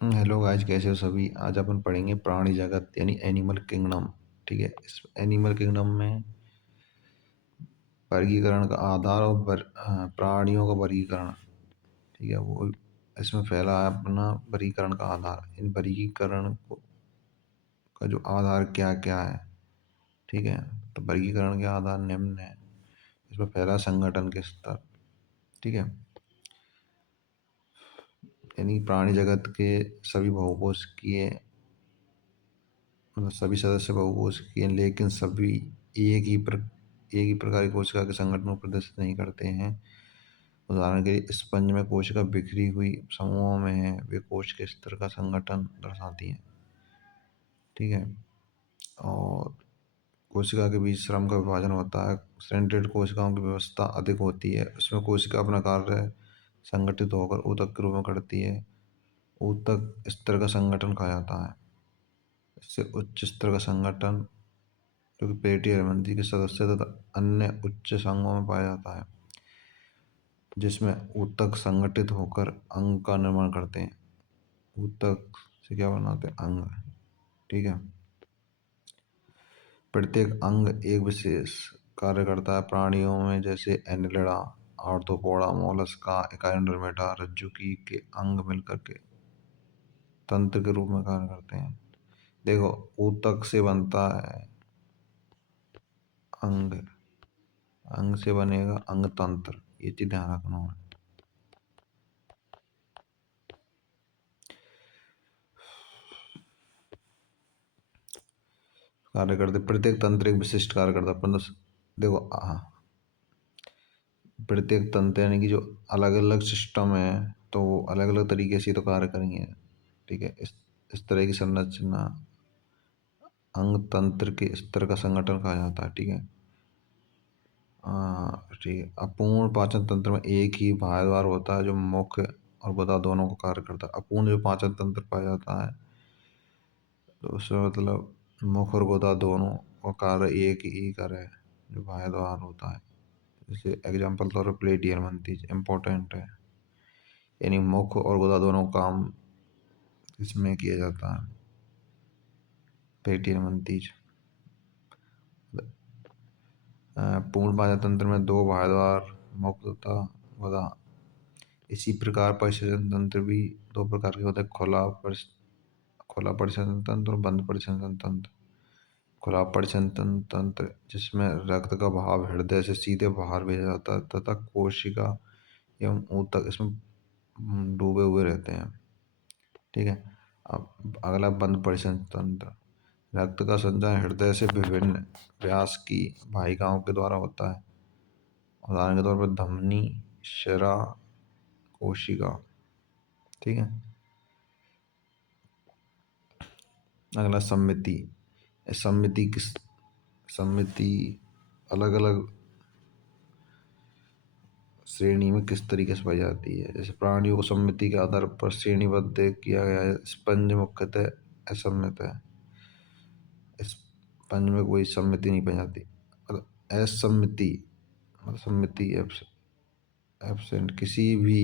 Hello guys, कैसे हो सभी। आज अपन पढ़ेंगे प्राणी जगत यानी एनिमल किंगडम। ठीक है। इस एनिमल किंगडम में वर्गीकरण का आधार और प्राणियों का वर्गीकरण। ठीक है। वो इसमें फैला है अपना वर्गीकरण का आधार। इन वर्गीकरण का जो आधार क्या क्या है। ठीक है। तो वर्गीकरण के आधार निम्न है। इसमें फैला संगठन के स्तर। ठीक है। यानी प्राणी जगत के सभी बहुकोशिकीय, मतलब सभी सदस्य बहुकोशिकीय हैं, लेकिन सभी एक ही प्रकार की कोशिका के संगठन को प्रदर्शित नहीं करते हैं। उदाहरण के लिए स्पंज में कोशिका बिखरी हुई समूहों में है, वे कोश के स्तर का संगठन दर्शाती हैं। ठीक है। और कोशिका के बीच श्रम का विभाजन होता है। सेंट्रेट कोशिकाओं की व्यवस्था अधिक होती है, उसमें कोशिका अपना कार्य संगठित होकर ऊतक के रूप में करती है। ऊतक स्तर का संगठन कहा जाता है। इससे उच्च स्तर का संगठन जो कि पेटी एलिमेंट्री के सदस्य तथा अन्य उच्च संघों में पाया जाता है, जिसमें ऊतक संगठित होकर अंग का निर्माण करते हैं। ऊतक से क्या बनाते हैं? अंग। ठीक है। प्रत्येक अंग एक विशेष कार्य करता है। प्राणियों में जैसे एनिलिडा, आर्थ्रोपोडा, मोलस्का, एकाइंडरमेटा, रज्जुकी के अंग मिलकर के तंत्र के रूप में कार्य करते हैं। देखो, ऊतक से बनता है अंग, अंग से बनेगा अंग तंत्र। ये चीज ध्यान रखना है। कार्य करते प्रत्येक तंत्र एक विशिष्ट कार्य करता है, परंतु देखो, प्रत्येक तंत्र यानी कि जो अलग अलग सिस्टम है, तो वो अलग अलग तरीके से तो कार्य करेंगे। ठीक है। इस तरह की संरचना अंग तंत्र के स्तर का संगठन कहा जाता है। ठीक है। ठीक है। अपूर्ण पाचन तंत्र में एक ही बाह्य होता है जो मुख्य और गुदा दोनों को कार्य करता है। अपूर्ण जो पाचन तंत्र पाया जाता है, तो उसमें मतलब मुख और गुदा दोनों का कार्य एक ही करे, जो बाह्य द्वार होता है। जैसे एग्जाम्पल तौर पर प्लेटियर मंतीज इम्पोर्टेंट है। यानी मुख और गुदा दोनों काम इसमें किया जाता है। प्लेटियर मंतीज। पूर्ण पाचन तंत्र में दो बाह्य द्वार, मुख तथा गुदा। इसी प्रकार परिसंचरण तंत्र भी दो प्रकार के होते हैं, खुला परिसंचरण तंत्र और बंद परिसंचरण तंत्र। खुला परिसंचरण तंत्र जिसमें रक्त का बहाव हृदय से सीधे बाहर भेजा जाता है तथा कोशिका एवं ऊतक इसमें डूबे हुए रहते हैं। ठीक है। अब अगला बंद परिसंचरण तंत्र। रक्त का संचार हृदय से विभिन्न व्यास की वाहिकाओं के द्वारा होता है। उदाहरण के तौर पर धमनी, शिरा, कोशिका। ठीक है। अगला सम्मिति। सम्मिति अलग अलग श्रेणी में किस तरीके से पाई जाती है। जैसे प्राणियों को सम्मिति के आधार पर श्रेणीबद्ध किया गया है। स्पंज मुख्यतः असम्मित है। स्पंज में कोई सम्मिति नहीं पाई जाती। मतलब असम्मिति, मतलब सम्मिति एब्सेंट। किसी भी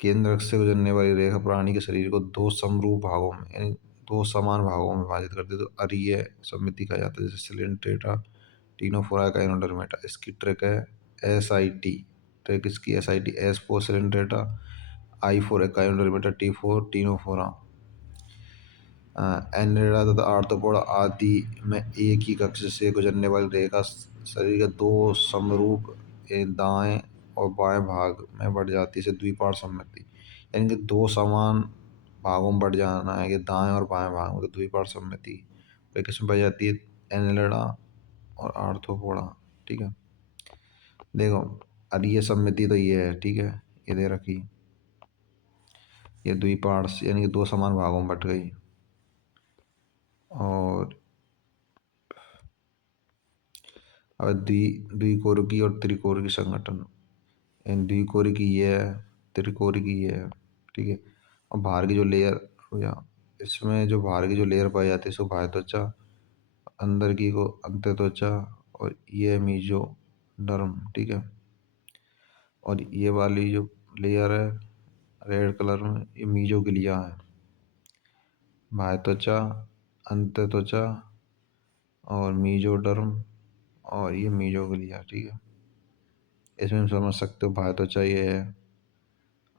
केंद्र से गुजरने वाली रेखा प्राणी के शरीर को दो समरूप भागों में यानी दो समान भागों में विभाजित करती है, तो अरीय समिति कहा जाता है। जैसे सिलेंट्रेटा, टीनोफोरा, काइनोडर्मेटा। इसकी ट्रिक है SIT। ट्रिक इसकी SIT: S for Coelenterata, I for echinodermata, T for Ctenophora. Annelida तथा आर्थ्रोपोडा आदि में एक ही कक्ष से गुजरने वाली रेखा शरीर के दो समरूप दाएं और बाएं भाग में बढ़ जाती है, इसे द्विपार्श्व सममिति। यानी कि दो समान भागों में बढ़ जाना है कि दाएं और बाएं भाग में, तो द्विपार्श्व सममिति वे किसमें पाई जाती है? एनिलिडा और आर्थ्रोपोडा। ठीक है। देखो, अब ये सममिति तो ये है। ठीक है। ये दे रखी, ये द्विपार्श्व यानी कि दो समान भागों में बट गई। और अब द्विकोरिकी और त्रिकोरिकी संगठन। द्विकोरिकी ये है, त्रिकोरिकी ये है। ठीक है। और बाहर की जो लेयर हो जा, इसमें जो बाहर की जो लेयर पाई जाती है इसको बाह्य त्वचा, अंदर की को अंत्य त्वचा, और ये मीजो डर्म। ठीक है। और ये वाली जो लेयर है रेड कलर में ये मीजोग्लिया है। बाह्य त्वचा, अंत त्वचा और मीजोडर्म और ये मीजोग्लिया, ठीक है। इसमें हम समझ सकते हो बाह्य त्वचा ये है,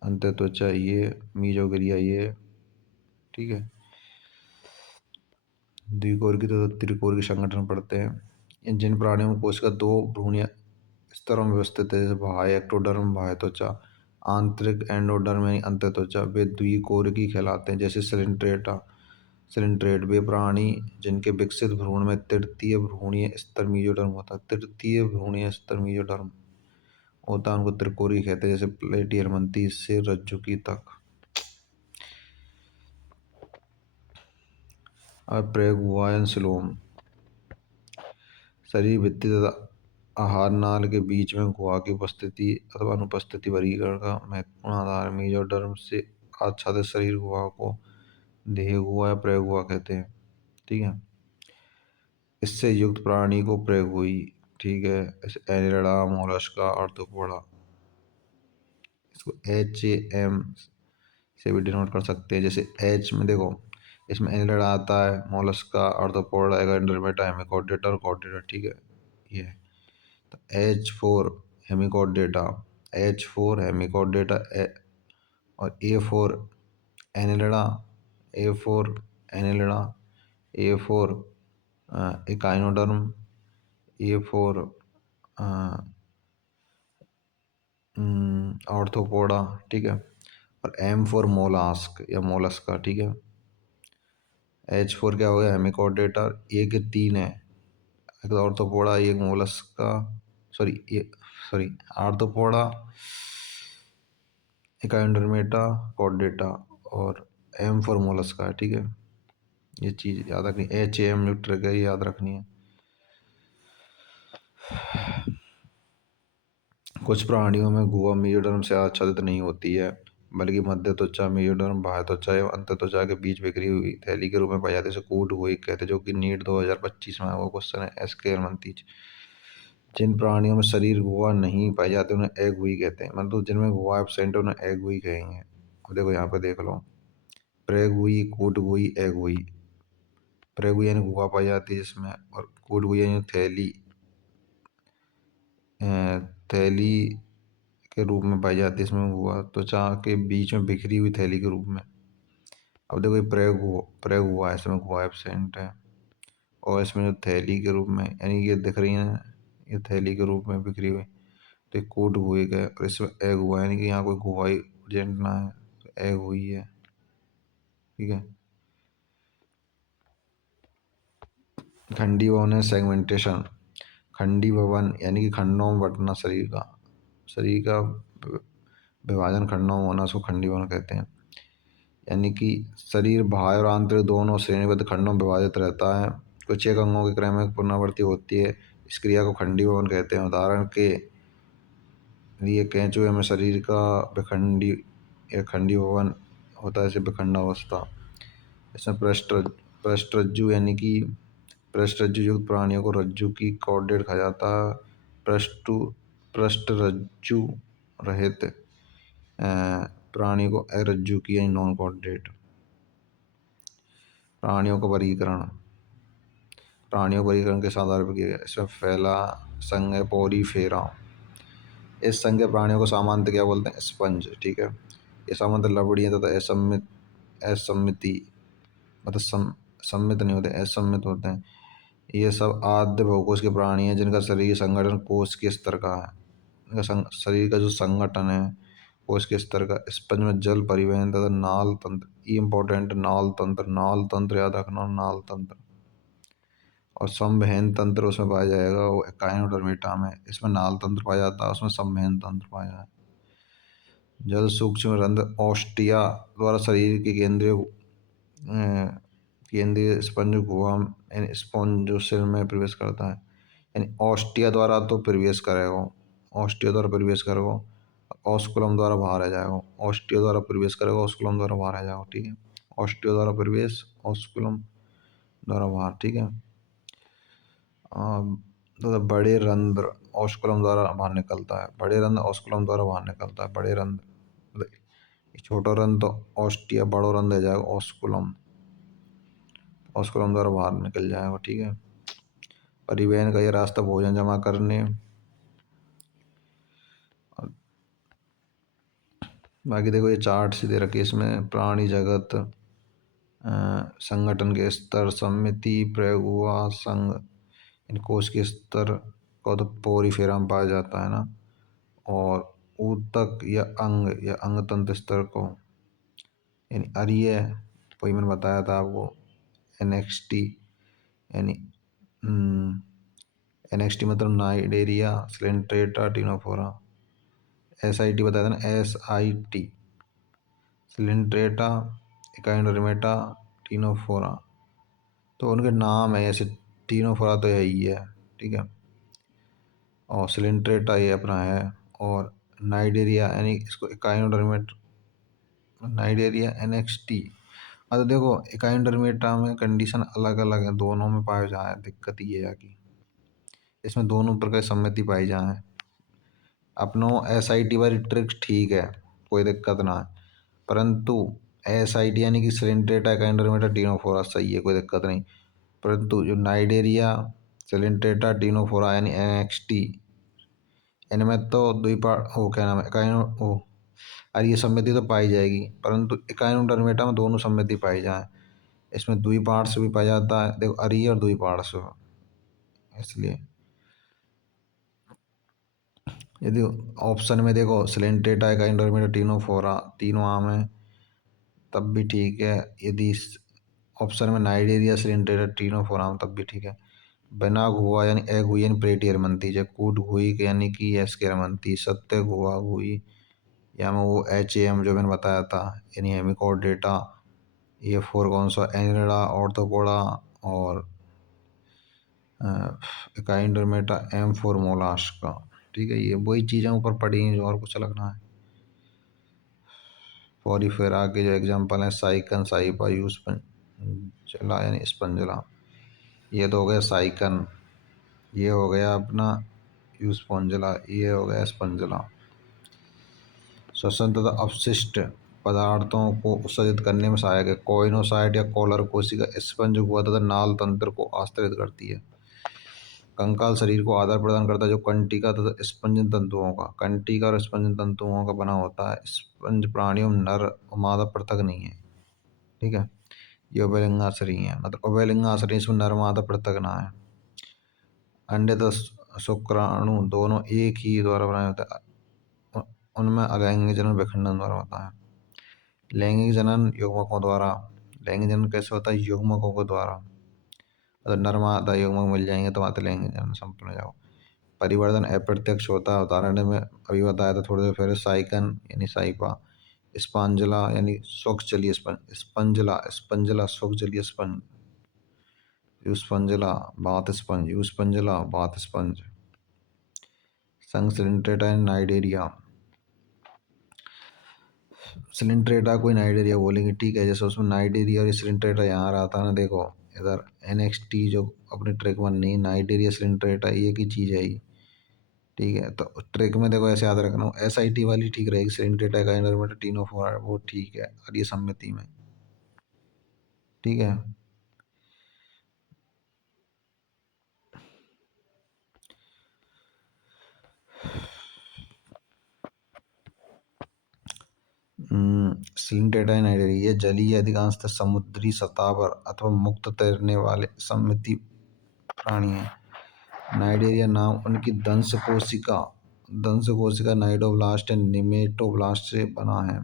अंत त्वचा ये, मीजोग्लिया ये, ठीक है। द्विकोर तो त्रिकोर के संगठन पड़ते हैं। जिन प्राणियों में कोशिका दो भ्रूणीय स्तरों में व्यवस्थित है, जैसे बाह्य एक्टोडर्म बाह्य त्वचा, आंतरिक एंडोडर्म यानी अंत त्वचा, वे द्विकोरिकी कहलाते हैं। जैसे सिलिंड्रेट वे प्राणी जिनके विकसित भ्रूण में तृतीय भ्रूणीय स्तर मीजोडर्म होता है। तृतीय भ्रूणीय स्तर मीजोडर्म होता है, उनको त्रिकोरी कहते हैं। जैसे प्लेटियरमंती से रज्जुकी तक। अब प्रयोग हुआ है अनुलोम। शरीर भित्ति तथा आहार नाल के बीच में गुहा की उपस्थिति अथवा अनुपस्थिति वर्गीकरण का महत्वपूर्ण आधार है। मीजोडर्म से आच्छादित शरीर गुहा को देह गुहा या प्रयोग गुहा कहते हैं, ठीक है। इससे युक्त प्राणी को प्रयोग हुई, ठीक है। जैसे एनिलिडा, मोलस्का, आर्थ्रोपोडा, इसको HAM से भी डिनोट कर सकते हैं। जैसे H में देखो, इसमें एनिलिडा आता है, मोलस्का, आर्थ्रोपोडा, एंडोडर्मिटा, हेमिकोडेटा और कॉर्डेटा, ठीक है। ये तो H4 हेमिकोडेटा, H4 हेमिकोडेटा और A4 Annelida, A4 Annelida, A4 echinoderm, A4 arthropoda, ठीक है। और M4 मोलास्क या मोलस्का, ठीक है। H4 क्या हो गया, हेमिकोडेटा, एक तीन है, एक ऑर्थोपोडा, एक Mollusca, sorry arthropoda, Echinodermata, Chordata और M4 मोलस्का, ठीक है। ये चीज़ याद रखनी, HAM जो ट्रिक है ये याद रखनी है। कुछ प्राणियों में गुहा मीजोडर्म से आच्छादित नहीं होती है, बल्कि मध्य त्वचा, मीजोडर्म, बाह्य त्वचा एवं अंत त्वचा के बीच बिखरी हुई थैली के रूप में पाई जाती है। इसे कूट हुई कहते हैं, जो कि नीट 2025 में वो क्वेश्चन है, SK हरमनतीज। जिन प्राणियों में शरीर गुहा नहीं पाई जाती उन्हें अगुई कहते हैं। मतलब जिनमें गुहा एब्सेंट है उन्हें अगुई कहेंगे। अब देखो यहाँ पे देख लो, प्रेगुई, कूटगुई, अगुई। प्रेगुई यानी गुहा पाई जाती है जिसमें, और कूटगुई यानी थैली थैली के रूप में पाई जाती है इसमें गुहा, त्वचा के बीच में बिखरी हुई थैली के रूप में। अब देखो ये प्रयोग हुआ है, इसमें गुहा एब्सेंट है, और इसमें जो थैली के रूप में यानी ये दिख रही है, ये थैली के रूप में बिखरी हुई, तो कूट हुई है। और इसमें एग हुआ है, यानी कि यहाँ कोई गुहा एजेंट ना है, तो एग हुई है, ठीक है। खंडी भवन है सेगमेंटेशन। खंडी भवन यानी कि खंडों में बंटना, शरीर का विभाजन खंडों में होना, उसको खंडी भवन कहते हैं। यानी कि शरीर बाह्य और आंतरिक दोनों श्रेणीबद्ध खंडों में विभाजित रहता है। कुछ एक अंगों की क्रमिक पुनरावृत्ति होती है, इस क्रिया को खंडी भवन कहते हैं। उदाहरण के लिए केंचुए में शरीर का विखंडी या खंडी भवन होता है, जैसे विखंडावस्था। इसमें पृष्ठरज्जु यानी कि पृष्ठरज्जु युक्त प्राणियों को रज्जु की कॉर्डेट कहा जाता है। पृष्ठरज्जु रहित प्राणी को अरज्जु की यानी नॉन कॉर्डेट। प्राणियों का वर्गीकरण के आधार पर किया गया। इसमें फैला संघ पोरीफेरा। इस संघ के प्राणियों को सामान्यतः क्या बोलते हैं, स्पंज, ठीक है। ये सामान्यतः लवड़ियाँ तथा असम्मिति मतलब सम्मित नहीं होते, असम्मित होते हैं। ये सब आद्य बहुकोश के प्राणी हैं जिनका शरीर संगठन कोश के स्तर का है। इनका शरीर का जो संगठन है कोश के स्तर का। स्पंज में जल परिवहन तथा नाल तंत्र, ये इंपॉर्टेंट, नाल तंत्र याद रखना, नाल तंत्र। और संवहन तंत्र उसमें पाया जाएगा वो एकाइनोडर्मिटा में। इसमें नाल तंत्र पाया जाता है, उसमें संवहन तंत्र पाया जाता है। जल सूक्ष्म रंध्र ऑस्टिया द्वारा शरीर के केंद्रीय स्पंज गुहा यानी स्पॉन्जोसेल में प्रवेश करता है। यानी ऑस्टिया द्वारा तो प्रवेश करेगा, ऑस्टिया द्वारा प्रवेश करेगा, ऑस्कुलम द्वारा बाहर आ जाएगा। ऑस्टिया द्वारा प्रवेश करेगा, ऑस्कुलम द्वारा बाहर आ जाएगा, ठीक है। ऑस्टिया द्वारा प्रवेश, ऑस्कुलम द्वारा बाहर, ठीक है। तो बड़े रंध्र ऑस्कुलम द्वारा बाहर निकलता है, बड़े रंध्र ऑस्कुलम द्वारा बाहर निकलता है। बड़े रंध्र छोटा रन तो ऑस्टिया, बड़ो रन दे जाएगा ऑस्कुलम, ऑस्कुलम द्वारा बाहर निकल जाएगा। ठीक है। परिवहन का ये रास्ता भोजन जमा करने। बाकी देखो ये चार्ट सी दे रखी है इसमें, प्राणी जगत, संगठन के स्तर, समिति, प्रयोग हुआ, संघ, इन कोश के स्तर को तो पोरिफेरा में पाया जाता है ना। और ऊतक या अंग तंत्र स्तर को यानी अरीय, वही मैंने बताया था आपको, एनएक्सटी यानी एनएक्सटी मतलब नाइडेरिया सिलेंट्रेटा टिनोफोरा। एसआईटी बताया था ना, एसआईटी सिलेंट्रेटा इकाइनोडर्मेटा टिनोफोरा, तो उनके नाम है ऐसे, टिनोफोरा तो यही है। ठीक है। और सिलेंट्रेटा ये अपना है, और नाइडेरिया यानी इसको इकाइनोडर्मेट, नाइडेरिया एनएक्सटी। हाँ तो देखो इकाइनोडर्मेटा में कंडीशन अलग अलग है, दोनों में पाए जाए, दिक्कत ये है कि इसमें दोनों प्रकार की सम्मति पाई जाए। अपनो एसआईटी वाली ट्रिक ठीक है, कोई दिक्कत ना है, परंतु एसआईटी यानी कि सिलेंट्रेटा इकाइनोडर्मेटा टिनोफोरा सही है, कोई दिक्कत नहीं। परंतु जो नाइडेरिया सिलेंट्रेटा टिनोफोरा यानी एनएक्सटी, इनमें तो द्विपार्श्व हो, क्या नाम है, इकाइनो ओ, अरे ये सम्मति तो पाई जाएगी, परंतु इकाइनोडर्मेटा में दोनों सम्मति पाई जाए। इसमें द्विपार्श्व भी पाया जाता है, देखो अरीय और द्विपार्श्व, इसलिए यदि ऑप्शन में देखो सिलेंट्रेटा इकाइनोडर्मेटा टिनोफोरा तीनों आम है तब भी ठीक है। यदि ऑप्शन में नाइडेरिया सिलेंट्रेटा टिनोफोरा तब भी ठीक है। बिना घुआ यानी ए घुई यानी प्रेटी हरमनती, जब कूट घुई यानी कि एस के हरमनती, सत्य घुआ घुई या में वो एच ए एम जो मैंने बताया था यानी हेमिकोडेटा, ये फोर कौन सा, एनिडा ऑर्थोपोडा और इकाइनोडर्मेटा एम फोर मोलास्का। ठीक है, ये वही चीज़ें ऊपर पड़ी हैं जो और कुछ लगना है। पॉरीफेरा के जो एग्जांपल हैं, साइकन, साइपा, यूस्पंजला यानी स्पंजला, ये तो हो गया साइकन, ये हो गया अपना यूस्पंजला, ये हो गया स्पंजला। श्वसन तथा अपशिष्ट पदार्थों को उत्सर्जित करने में सहायक है। कोइनोसाइट या कॉलर कोशिका स्पंज हुआ तथा नाल तंत्र को आश्रित करती है। कंकाल शरीर को आधार प्रदान करता है जो कंटिका तथा स्पंजन तंतुओं का, कंटिका और स्पंजन तंतुओं का बना होता है। स्पंज प्राणियों में नर और मादा पृथक नहीं है। ठीक है, ये उभयलिंगाश्रयी है, मतलब उभयलिंगाश्रयी, इसमें नर मादा पृथक ना है। अंडे तथा शुक्राणु दोनों एक ही द्वारा बनाए होते हैं, उनमें अलैंगिक जनन विखंडन द्वारा होता है। लैंगिक जनन युग्मकों द्वारा, लैंगिक जनन कैसे होता है, युग्मकों के द्वारा, अगर नर मादा युग्मक मिल जाएंगे तो मात्र लैंगिक जनन संपन्न हो जाओ। परिवर्तन अप्रत्यक्ष होता है, उदाहरण में अभी बताया था थोड़ी देर पहले, साइकन यानी साइपा, स्पंजला यानी स्वच्छ जलीय स्पंज, स्पंजला स्पंजला स्वच्छ जलीय स्पंज, यूस्पंजला बात स्पंज, यूस्पंजला बात स्पंज। संग सिलिंट्रेटा एंड नाइडेरिया, सिलिंट्रेटा कोई नाइडेरिया बोलेंगे। ठीक है, जैसे उसमें नाइडेरिया और सिलिंट्रेटा यहाँ रहा था ना, देखो इधर एनएक्सटी जो अपनी ट्रिक बननी है, नाइडेरिया सिलिंट्रेटा एक ही चीज़ है ही। ठीक है, तो ट्रिक में देखो ऐसे याद रखना, एसआईटी वाली ठीक रहेगी, सिलिंट्रेटा का इनरमेटा टिनोफोरा वो ठीक है, और ये सम्मति में। ठीक है। सिलिंट्रेटा नाइडेरिया, ये जलीय अधिकांशतः समुद्री सतह पर अथवा मुक्त तैरने वाले सम्मिति प्राणी है। नाइडेरिया नाम उनकी दंश कोशिका नाइडोब्लास्ट एंड निमेटोब्लास्ट से बना है।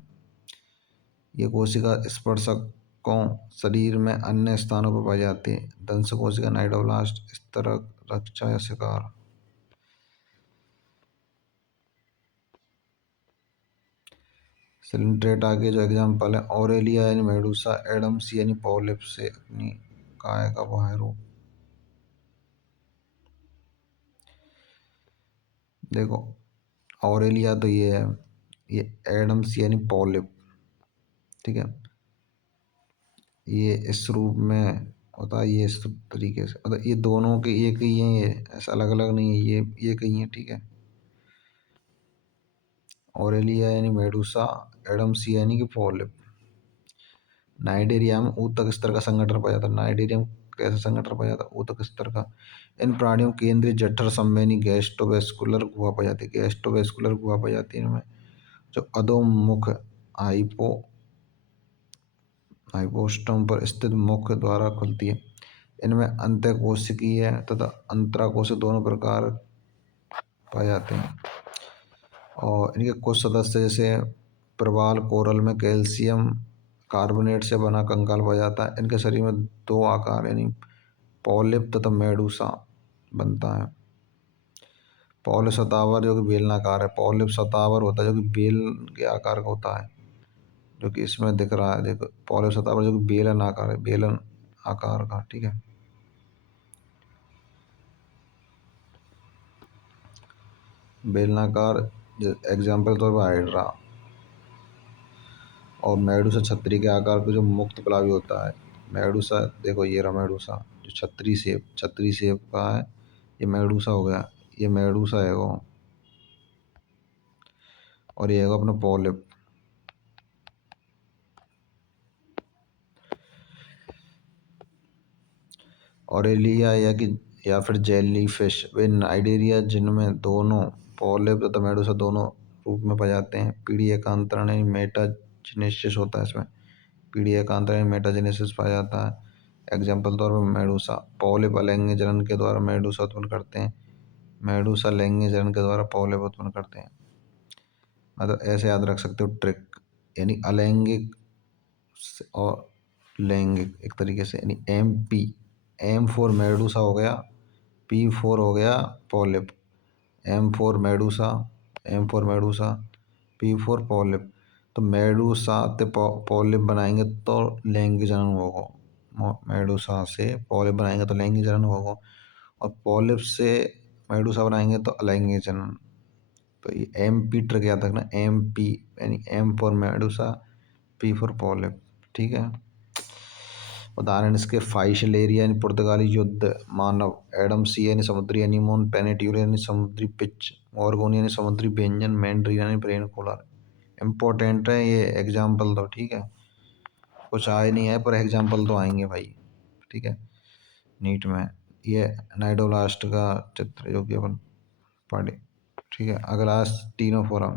ये कोशिका स्पर्शकों शरीर में अन्य स्थानों पर पाई जाती है। दंश कोशिका नाइडोब्लास्ट इस तरह रक्षा या शिकार। सिलिंट्रेटा के जो एग्जाम्पल है, ऑरेलिया यानी मेडूसा, एडम्स यानी पॉलिप से अपनी काय का बाह्य रूप। देखो ऑरेलिया तो ये है, ये एडम्स यानी पॉलिप। ठीक है, ये इस रूप में होता है, ये इस तरीके से, मतलब ये दोनों के एक ही हैं, ये ऐसा अलग अलग नहीं है, ये एक ही है। ठीक है, ऑरेलिया यानी मेडूसा, एडम्सी यानी कि पॉलिप। नाइडेरिया में ऊतक स्तर का संगठन पाया जाता है। नाइडेरिया में कैसा संगठन पाया जाता है? ऊतक स्तर का। इन प्राणियों केंद्रीय जठर संवहनी गैस्ट्रोवेस्कुलर गुहा पाई जाती है। गैस्ट्रोवेस्कुलर गुहा पाई जाती है इनमें। जो अधोमुख हाइपो हाइपोस्टोम पर स्थित मुख द्वारा खुलती है। इनमें अंतःकोशिकीय तथा अंतराकोशिकीय दोनों प्रकार पाए जाते हैं। और इनके कुछ सदस्य जैसे प्रवाल कोरल में कैल्शियम कार्बोनेट से बना कंकाल पाया जाता है। इनके शरीर में दो आकार यानी पॉलिप तथा मेडूसा बनता है। पॉलिप शतावर जो कि बेलनाकार है। पॉलिप शतावर होता है जो कि बेल के आकार का होता है, जो कि इसमें दिख रहा है। देखो पॉलिप शतावर जो कि बेलन आकार है, बेलन आकार का, ठीक है। बेलनाकार एग्जाम्पल तौर पर हाइड्रा। और मेडूसा छतरी के आकार का जो मुक्त प्लावी होता है। मेडूसा देखो ये रहा मेडूसा जो छतरी शेप का है, ये मेडूसा हो गया। ये मेडूसा है वो, और ये है अपना पॉलिप। ऑरेलिया या फिर जेली फिश वे नाइडेरिया जिनमें दोनों पॉलिप तथा मेडूसा दोनों रूप में पाए जाते हैं। पीढ़ी एकांतरण यानी मेटाजेनेसिस होता है इसमें। पीढ़ी एकांतरण यानी मेटाजेनेसिस पाया जाता है। एग्जाम्पल तौर पर मेडूसा। पॉलिप अलैंगिक जनन के द्वारा मेडूसा उत्पन्न करते हैं। मेडूसा लैंगिक जनन के द्वारा पॉलिप उत्पन्न करते हैं। मतलब ऐसे याद रख सकते हो ट्रिक, यानी अलैंगिक और लैंगिक एक तरीके से, यानी MP। M4 मेडूसा हो गया, P4 हो गया polyp. M4 Medusa, M4 Medusa, P4 polyp. तो मेडूसा से पॉलिप बनाएंगे तो लैंगिक जनन होगा। मेडूसा से पॉलिप बनाएंगे तो लैंगिक जनन होगा, और पॉलिप से मेडूसा बनाएंगे तो अलैंगिक जनन। तो ये MP ट्रिक याद रखना, MP यानी M4 मेडूसा, P4 पॉलिप, ठीक है। उदाहरण इसके फाइशलेरिया यानी पुर्तगाली युद्ध मानव, एडम सी यानी समुद्री एनीमोन, पेनेट्यूर यानी समुद्री पिच, मॉर्गोन यानी समुद्री व्यंजन, मैंड्री यानी ब्रेन कूलर। इम्पोर्टेंट है ये एग्जाम्पल तो, ठीक है। कुछ आए नहीं है पर एग्जाम्पल तो आएंगे भाई, ठीक है। नीट में ये नाइडोलास्ट का चित्र जो कि अपन पढ़े, ठीक है। अगला टीनोफोरा।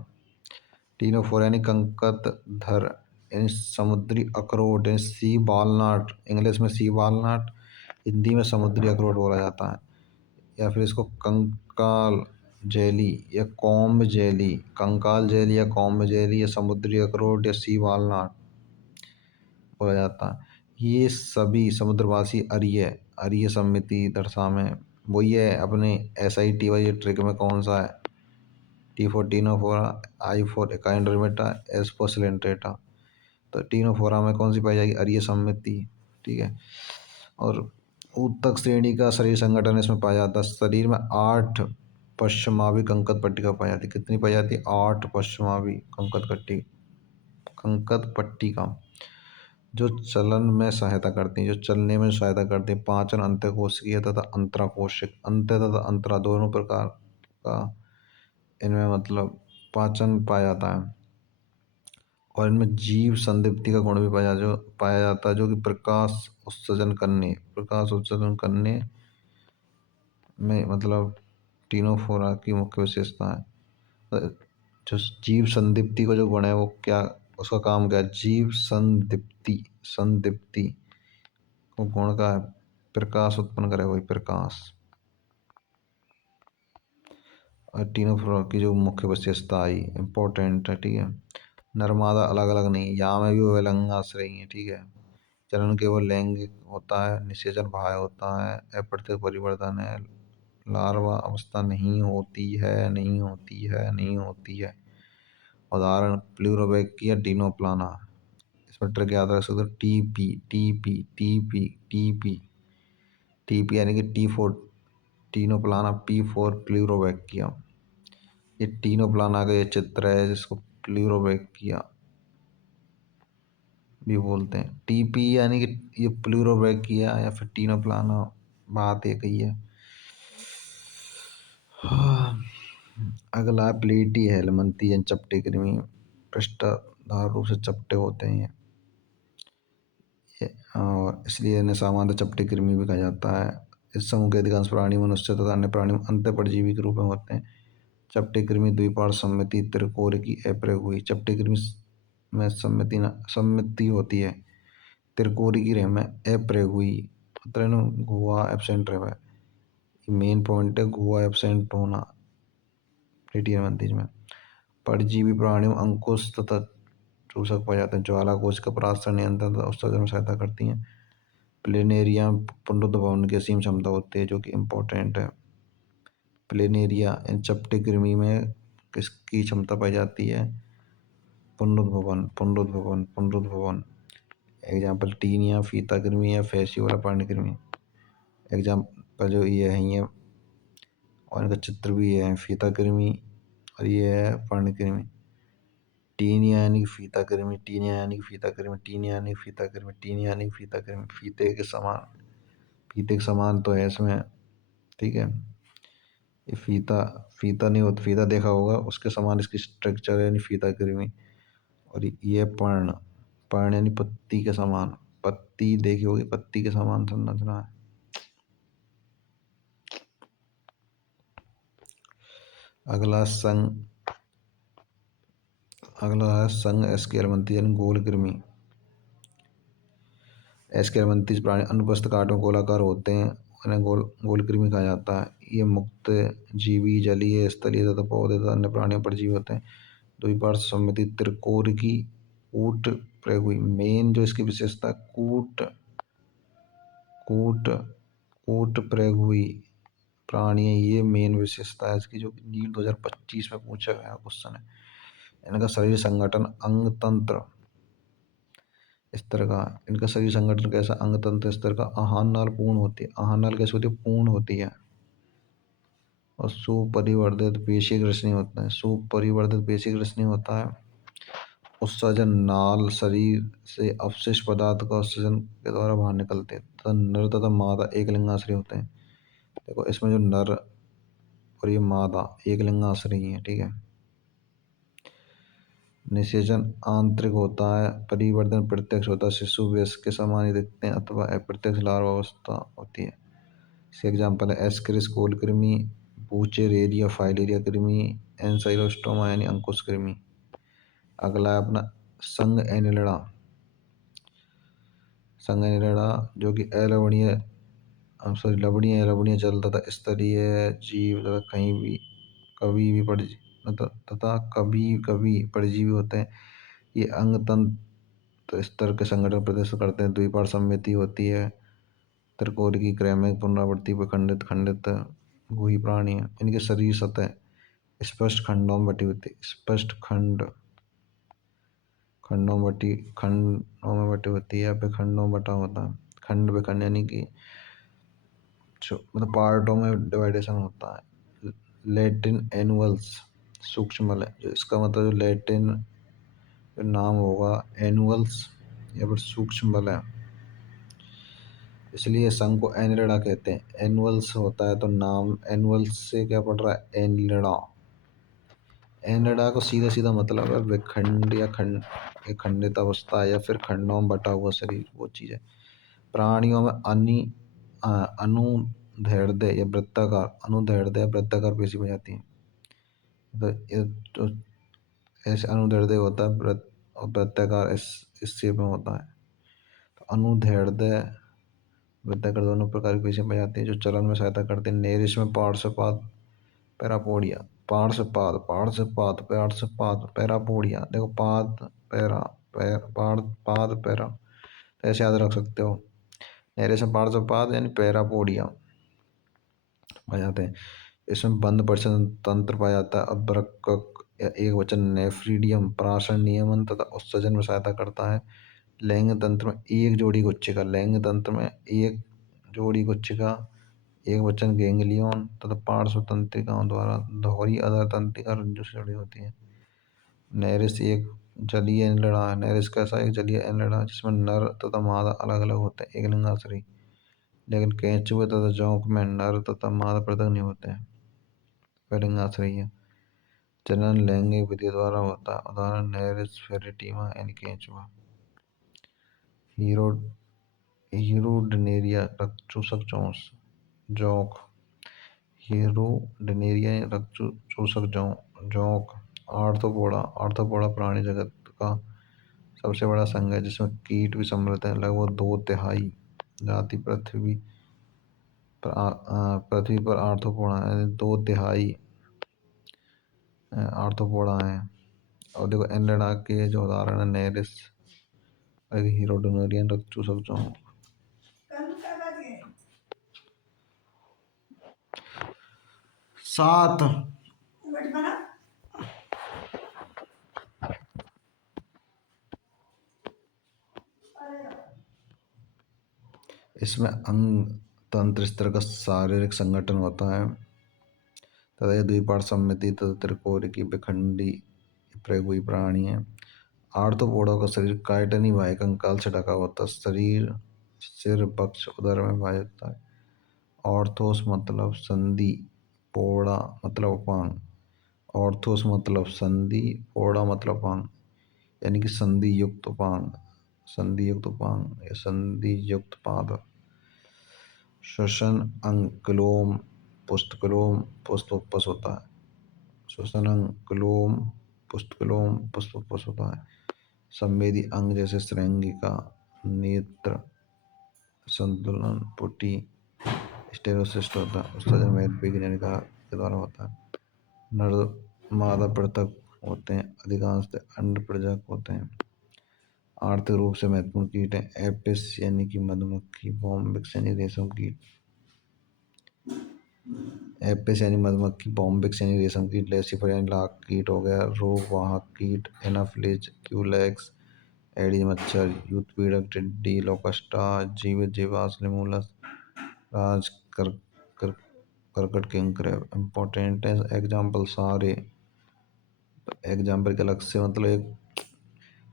टीनोफोरा यानी कंकत धर यानी समुद्री अखरोट यानी सी वॉलनट, इंग्लिश में सी वॉलनट, हिंदी में समुद्री अखरोट बोला जाता है। या फिर इसको कंकाल जेली या कॉम्ब जेली, कंकाल जेली या कॉम्ब जेली या समुद्री अखरोट या सी वॉलनट बोला जाता है। ये सभी समुद्रवासी अरीय अरीय समिति दर्शा में वही है अपने SIT वाली ट्रिक में कौन सा है? T4 Ctenophora, I4 एकाइंड्रोमेटा, S4 Coelenterata. तो टीनोफोरा में कौन सी पाई जाएगी? अरीय समिति, ठीक है। और ऊतक श्रेणी का शरीर संगठन इसमें पाया जाता है। शरीर में 8 पश्चिमावी कंकत पट्टिका पाई जाती है। कितनी पाई जाती है? 8 पश्चिमावी कंकत पट्टिका जो चलन में सहायता करती हैं, जो चलने में सहायता करती हैं। पाचन अंतःकोशिकीय तथा अंतराकोशिक, अंत तथा अंतरा दोनों प्रकार का इनमें मतलब पाचन पाया जाता है। और इनमें जीव संदीप्ति का गुण भी पाया जाता है जो कि प्रकाश उत्सर्जन करने में मतलब टीनोफोरा की मुख्य विशेषता है। जो जीव संदीप्ति का जो गुण है वो क्या, उसका काम क्या है? जीव संदीप्ति को गुण का है प्रकाश उत्पन्न करे, वही प्रकाश। और टीनोफोरा की जो मुख्य विशेषता आई इम्पोर्टेंट है, ठीक है। नर्मादा अलग अलग नहीं, यहाँ में भी वो विलंगाश्रयी है, ठीक है। चलन केवल लैंगिक होता है, निषेचन बाह्य होता है, अप्रत्यक्ष परिवर्तन है, लार्वा अवस्था नहीं होती है, नहीं होती है, नहीं होती है। उदाहरण प्लूरोबैकिया डिनोप्लाना। इसमें ट्रिक याद रख सकते हो, TP यानी कि T4 टीनोप्लाना, P4 प्लूरोबैकिया। ये टीनोप्लाना का ये चित्र है जिसको प्लूरोबैकिया भी बोलते हैं। TP यानी कि ये प्लूरोबैकिया या फिर टीनोप्लाना, बात एक ही है। अगला प्लेटी हेलमंथी यानी चपटे कृमि। पृष्ठधार रूप से चपटे होते हैं और इसलिए इन्हें सामान्यतः चपटे कृमि भी कहा जाता है। इस समूह के अधिकांश प्राणी मनुष्य तथा अन्य प्राणी अंत परजीवी के रूप में होते हैं। चपटे कृमि द्विपार्श्व सममिति त्रिकोण की अप्रयोग हुई। चपटे कृमि में सम्मिति होती है, त्रिकोण की रेम में अप्रयोग हुई। मतलब गोवा एब्सेंट रहे। मेन पॉइंट है गोवा एब्सेंट होना प्लेटी हेलमंथीज में। परजीवी प्राणियों अंकुश तथा चूसक पाए जाते हैं। ज्वाला कोश का पराश्रय नियंत्रण तथा उत्सर्जन में सहायता करती हैं। प्लेनेरिया पुनरुद्ध भवन की असीम क्षमता होती है जो कि इम्पोर्टेंट है। प्लेनेरिया इन चपटे कृमि में किसकी क्षमता पाई जाती है? पुनरुद्भवन पुनरुद्भवन पुनरुद्भवन। एग्जाम्पल टीनिया फीता कृमि या फैसियोला पर्णकृमि। एग्जाम्पल जो ये है ये और इनका चित्र भी है फीता कृमि और ये है पर्णकृमि। टीनिया यानी कि फीता कृमि, टीनिया यानी कि फीता कृमि, टीनिया यानी कि फीता कृमि, टीनिया यानी कि फीता कृमि। फीते के समान तो है इसमें, ठीक है। ये फीता फीता नहीं होता, फीता देखा होगा उसके समान इसकी स्ट्रक्चर है यानी फीता कृमि। और ये पर्ण, पर्ण यानी पत्ती के समान, पत्ती देखी होगी, पत्ती के समान संरचना है। अगला है संघ एस्केलमंथी यानी गोल कृमि। एस्केलमंथीज प्राणी अनुपस्थ कांटों गोलाकार होते हैं, उन्हें गोल कृमि कहा जाता है। ये मुक्त जीवी जलीय स्थलीय तथा पौधे तथा अन्य प्राणियों पर जीव होते हैं। द्विपार्श्व सममिति त्रिकोण की कूट प्रयोग हुई। मेन जो इसकी विशेषता कूट कूट कूट प्रयोग हुई प्राणी है, ये मेन विशेषता है इसकी जो नीट 2025 में पूछा गया क्वेश्चन है। इनका शरीर संगठन अंग तंत्र इस तरह का, इनका शरीर संगठन कैसा? अंग तंत्र इस तरह का आहार नाल पूर्ण होती है। आहार नाल कैसे होती है? पूर्ण होती है। और सुपरिवर्धित पेशी ग्रसनी होता है। सुपरिवर्धित पेशी ग्रसनी होता है। उत्सर्जन नाल शरीर से अपशिष्ट पदार्थ का उत्सर्जन के द्वारा बाहर निकलते हैं तथा नर तथा मादा एक लिंगाश्रय होते हैं। देखो इसमें जो नर और ये मादा एक लिंगाश्रय है, ठीक है। निषेचन आंतरिक होता है, परिवर्धन प्रत्यक्ष होता है। शिशु वयस्क के समान ही दिखते हैं अथवा अप्रत्यक्ष लार्वा अवस्था होती है। इसके एग्जाम्पल है एस्केरिस कोल कृमि, बूचेरेरिया फाइलेरिया कृमि, एनसाइलोस्टोमा यानी अंकुश कृमि। अगला है अपना संघ एनिलिडा। संघ एनिलिडा जो कि अलवणीय लवणीय जल तथा स्तरीय जीव तथा कहीं भी कभी भी तथा कभी कभी परजीवी होते हैं। ये अंग तंत्र स्तर के संगठन प्रदर्शित करते हैं। द्विपार्श्व सममिति होती है। त्रिकोण की क्रमिक पुनरावृत्ति पर खंडित खंडित गुही प्राणी है। इनके शरीर सतह स्पष्ट खंडों में बटी होती है। स्पष्ट खंडों में बटी होती है या फिर खंडों में बटा होता है। खंड विखंड यानी कि मतलब पार्टों में डिवाइडेशन होता है। लैटिन एनुअल्स सूक्ष्म है, जो इसका मतलब जो लैटिन नाम होगा एनुअल्स या फिर सूक्ष्म है, इसलिए संघ को एनिलिडा कहते हैं। एनुअल्स होता है तो नाम एनुअल्स से क्या पड़ रहा है? एनिलिडा। एनिलिडा को सीधा सीधा मतलब है विखंड या खंडित अवस्था या फिर खंडों में बटा हुआ शरीर, वो चीज़ है। प्राणियों में अनुदैर्ध्य या वृत्ताकार पेशी पाई जाती है। तो ये तो ऐसे अनुदैर्ध्य होता है और वृत्ताकार इस शेप में होता है। तो अनुदैर्ध्य वृत्ताकार दोनों प्रकार की पेशियां पाई जाती है जो चलन में सहायता करते हैं। नेरिश में पार्श्वपाद पैरापोडिया, पार्श्वपाद पैरापोडिया। देखो पाद पैरा पाद पैरा, तो ऐसे याद रख सकते हो। नेरिश में पार्श्वपाद यानी पैरापोडिया पाए जाते हैं। इसमें बंद प्रजनन तंत्र पाया जाता है। अब्रक या एक वचन नेफ्रीडियम प्राशन नियमन तथा उत्सर्जन में सहायता करता है। लैंग तंत्र में एक जोड़ी गुच्छिका, लैंग तंत्र में एक जोड़ी गुच्छिका एक वचन गैंग्लियन तथा पार्श्व तंत्रिकाओं द्वारा दोहरी आधार तंत्रिका रज्जु से जुड़ी होती है। नैरिस एक जलीय एनिलिडा है। नैरिस कैसा एक जलीय एनिलिडा जिसमें नर तथा मादा अलग अलग होते हैं, एक लिंगाश्रयी। लेकिन केंचुए तथा जोंक में नर तथा मादा पृथक नहीं होते हैं, वे लिंगाश्रयी है। जनन लैंगिक विधि द्वारा होता है। उदाहरण नेरिस फेरिटीमा यानी केंचुआ। हीरो हीरोडनेरिया रक्तचूसक जोंक। हीरोडनेरिया रक्तचूसक जोंक। आर्थ्रोपोडा प्राणी जगत का सबसे बड़ा संघ है जिसमें कीट भी सम्मिलित है। लगभग 2/3 जाति पृथ्वी पर आर्थ्रोपोडा यानी 2/3 आर्थ्रोपोडा है। और देखो एनलेडा के जो उदाहरण है नेरिस हीरोडोनेरियन रक्तचूसक जोंक। 7 इसमें अंग तंत्र स्तर का शारीरिक संगठन होता है तथा यह द्विपार्श्व सममिति तथा त्रिकोण की विखंडी प्रयोग हुई प्राणी है। आर्थ्रोपोडा का शरीर काइटिनी बाह्य कंकाल से ढका होता है। शरीर सिर पक्ष उदर में विभाजित होता है। ऑर्थोस मतलब संधि, पोड़ा मतलब उपांग। ऑर्थोस मतलब संधि, पोड़ा मतलब उपांग यानी कि संधि युक्त उपांग, संधि युक्त उपांग या संधि युक्त पाद। श्वसन अंग क्लोम पुष्टक्लोम पुष्पोपस होता है। श्वसन अंग क्लोम पुष्टक्लोम पुष्पोपस होता है। संवेदी अंग जैसे श्रृंगिका, नेत्र, संतुलन, पुटी, स्टेरोसिस्ट होता है। उत्सर्जन वैज्ञानिका के द्वारा होता है। नर मादा पृथक होते हैं। अधिकांशतः अंड प्रजनक होते हैं। आर्थिक रूप से महत्वपूर्ण कीट है एपिस यानी कि मधुमक्खी, बॉम्बिक्स यानी रेशम कीट। एपिस यानी मधुमक्खी, बॉम्बिक्स यानी रेशम कीट, लेसिफर यानी लाख कीट हो गया, रोग वाहक कीट, एनाफिलिज, क्यूलेक्स, एडीज मच्छर, यूथपीड़क, टिड्डी, लोकस्टा, जीवित जीवाश्म, लिमूलस, राज करकट, किंग क्रैब। इम्पोर्टेंट है एग्जाम्पल सारे। एग्जाम्पल के अलग से मतलब एक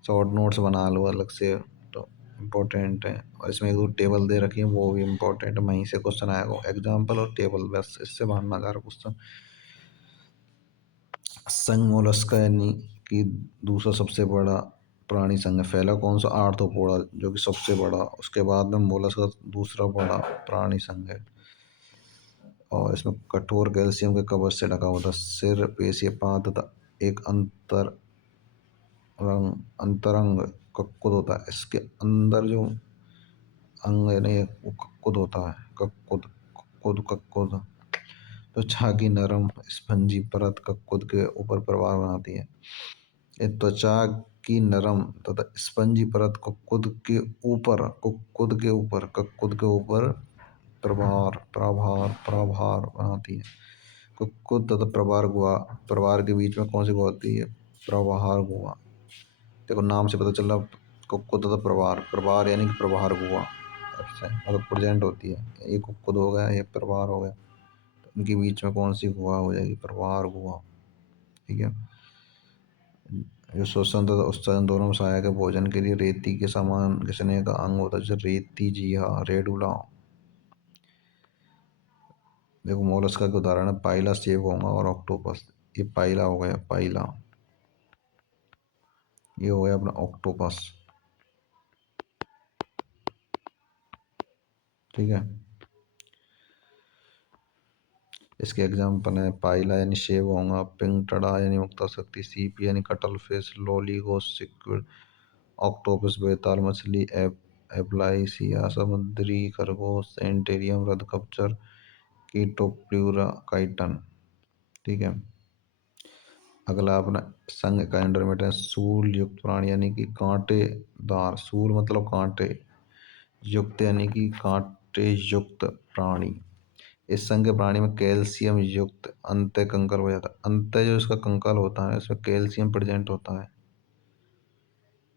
शॉर्ट नोट्स बना लो अलग से तो इम्पोर्टेंट है। और इसमें एक दो टेबल दे रखी है वो भी इम्पोर्टेंट है। वहीं से क्वेश्चन आएगा एग्जाम्पल और टेबल, बस इससे बाहर ना जा रहा क्वेश्चन। संघ मोलस्का यानी कि दूसरा सबसे बड़ा प्राणी संघ है। पहला कौन सा? आर्थ्रोपोडा जो कि सबसे बड़ा। उसके बाद में मोलस्का दूसरा बड़ा प्राणी संघ है। और इसमें कठोर कैल्शियम के कवच से ढका होता है। सिर, पेशीय, पाद तथा एक अंतरंग कक्कुद होता है। इसके अंदर जो अंग यानी वो कक्कुद होता है। कक्कुद तो छागी नरम स्पंजी परत कक्कुद के ऊपर प्रभाव बनाती है। ये त्वचा की नरम तथा स्पंजी परत कक्कुद के ऊपर प्रभार बनाती है। कुक्कुट तथा प्रभार के बीच में कौन सी गुहा होती है? प्रभार गुहा। देखो नाम से पता चल रहा कुक्कुट तथा प्रभार यानी कि प्रभार गुहा मतलब प्रेजेंट होती है। ये कुक्कुट हो गया, ये प्रभार हो गया, तो इनके बीच में कौन सी गुहा हो जाएगी? प्रभार गुहा। ठीक है। जो श्वसन तथा उत्सर्जन दोनों में सहायक है। भोजन के लिए रेती के समान घिसने का अंग होता है जैसे रेती जीहा, रेडुला। देखो मोलस्का के उदाहरण है पाइला, सेब होगा और ऑक्टोपस। ये पाइला हो गया, पाइला। ये हो गया अपना ऑक्टोपस। ठीक है। इसके एग्जाम्पल है पाइला यानी सेब होगा, पिंगटड़ा यानी मुक्ता शक्ति, सीप यानी कटल फिश, लोलीगोस सिक्विड, ऑक्टोपस बेताल मछली, एप्लाइसिया समुद्री खरगोश, सेंटेरियम रदकप्चर, कीटोप्ल्यूरा काइटन। ठीक है। अगला अपना संघ का इंटरमीडिएट है सूल युक्त प्राणी यानी कि कांटेदार। सूल मतलब कांटे, युक्त यानी कि कांटे युक्त प्राणी। इस संघ के प्राणी में कैल्शियम युक्त अंत्य कंकाल हो जाता है। अंत्य जो इसका कंकाल होता है इसमें कैल्शियम प्रेजेंट होता है।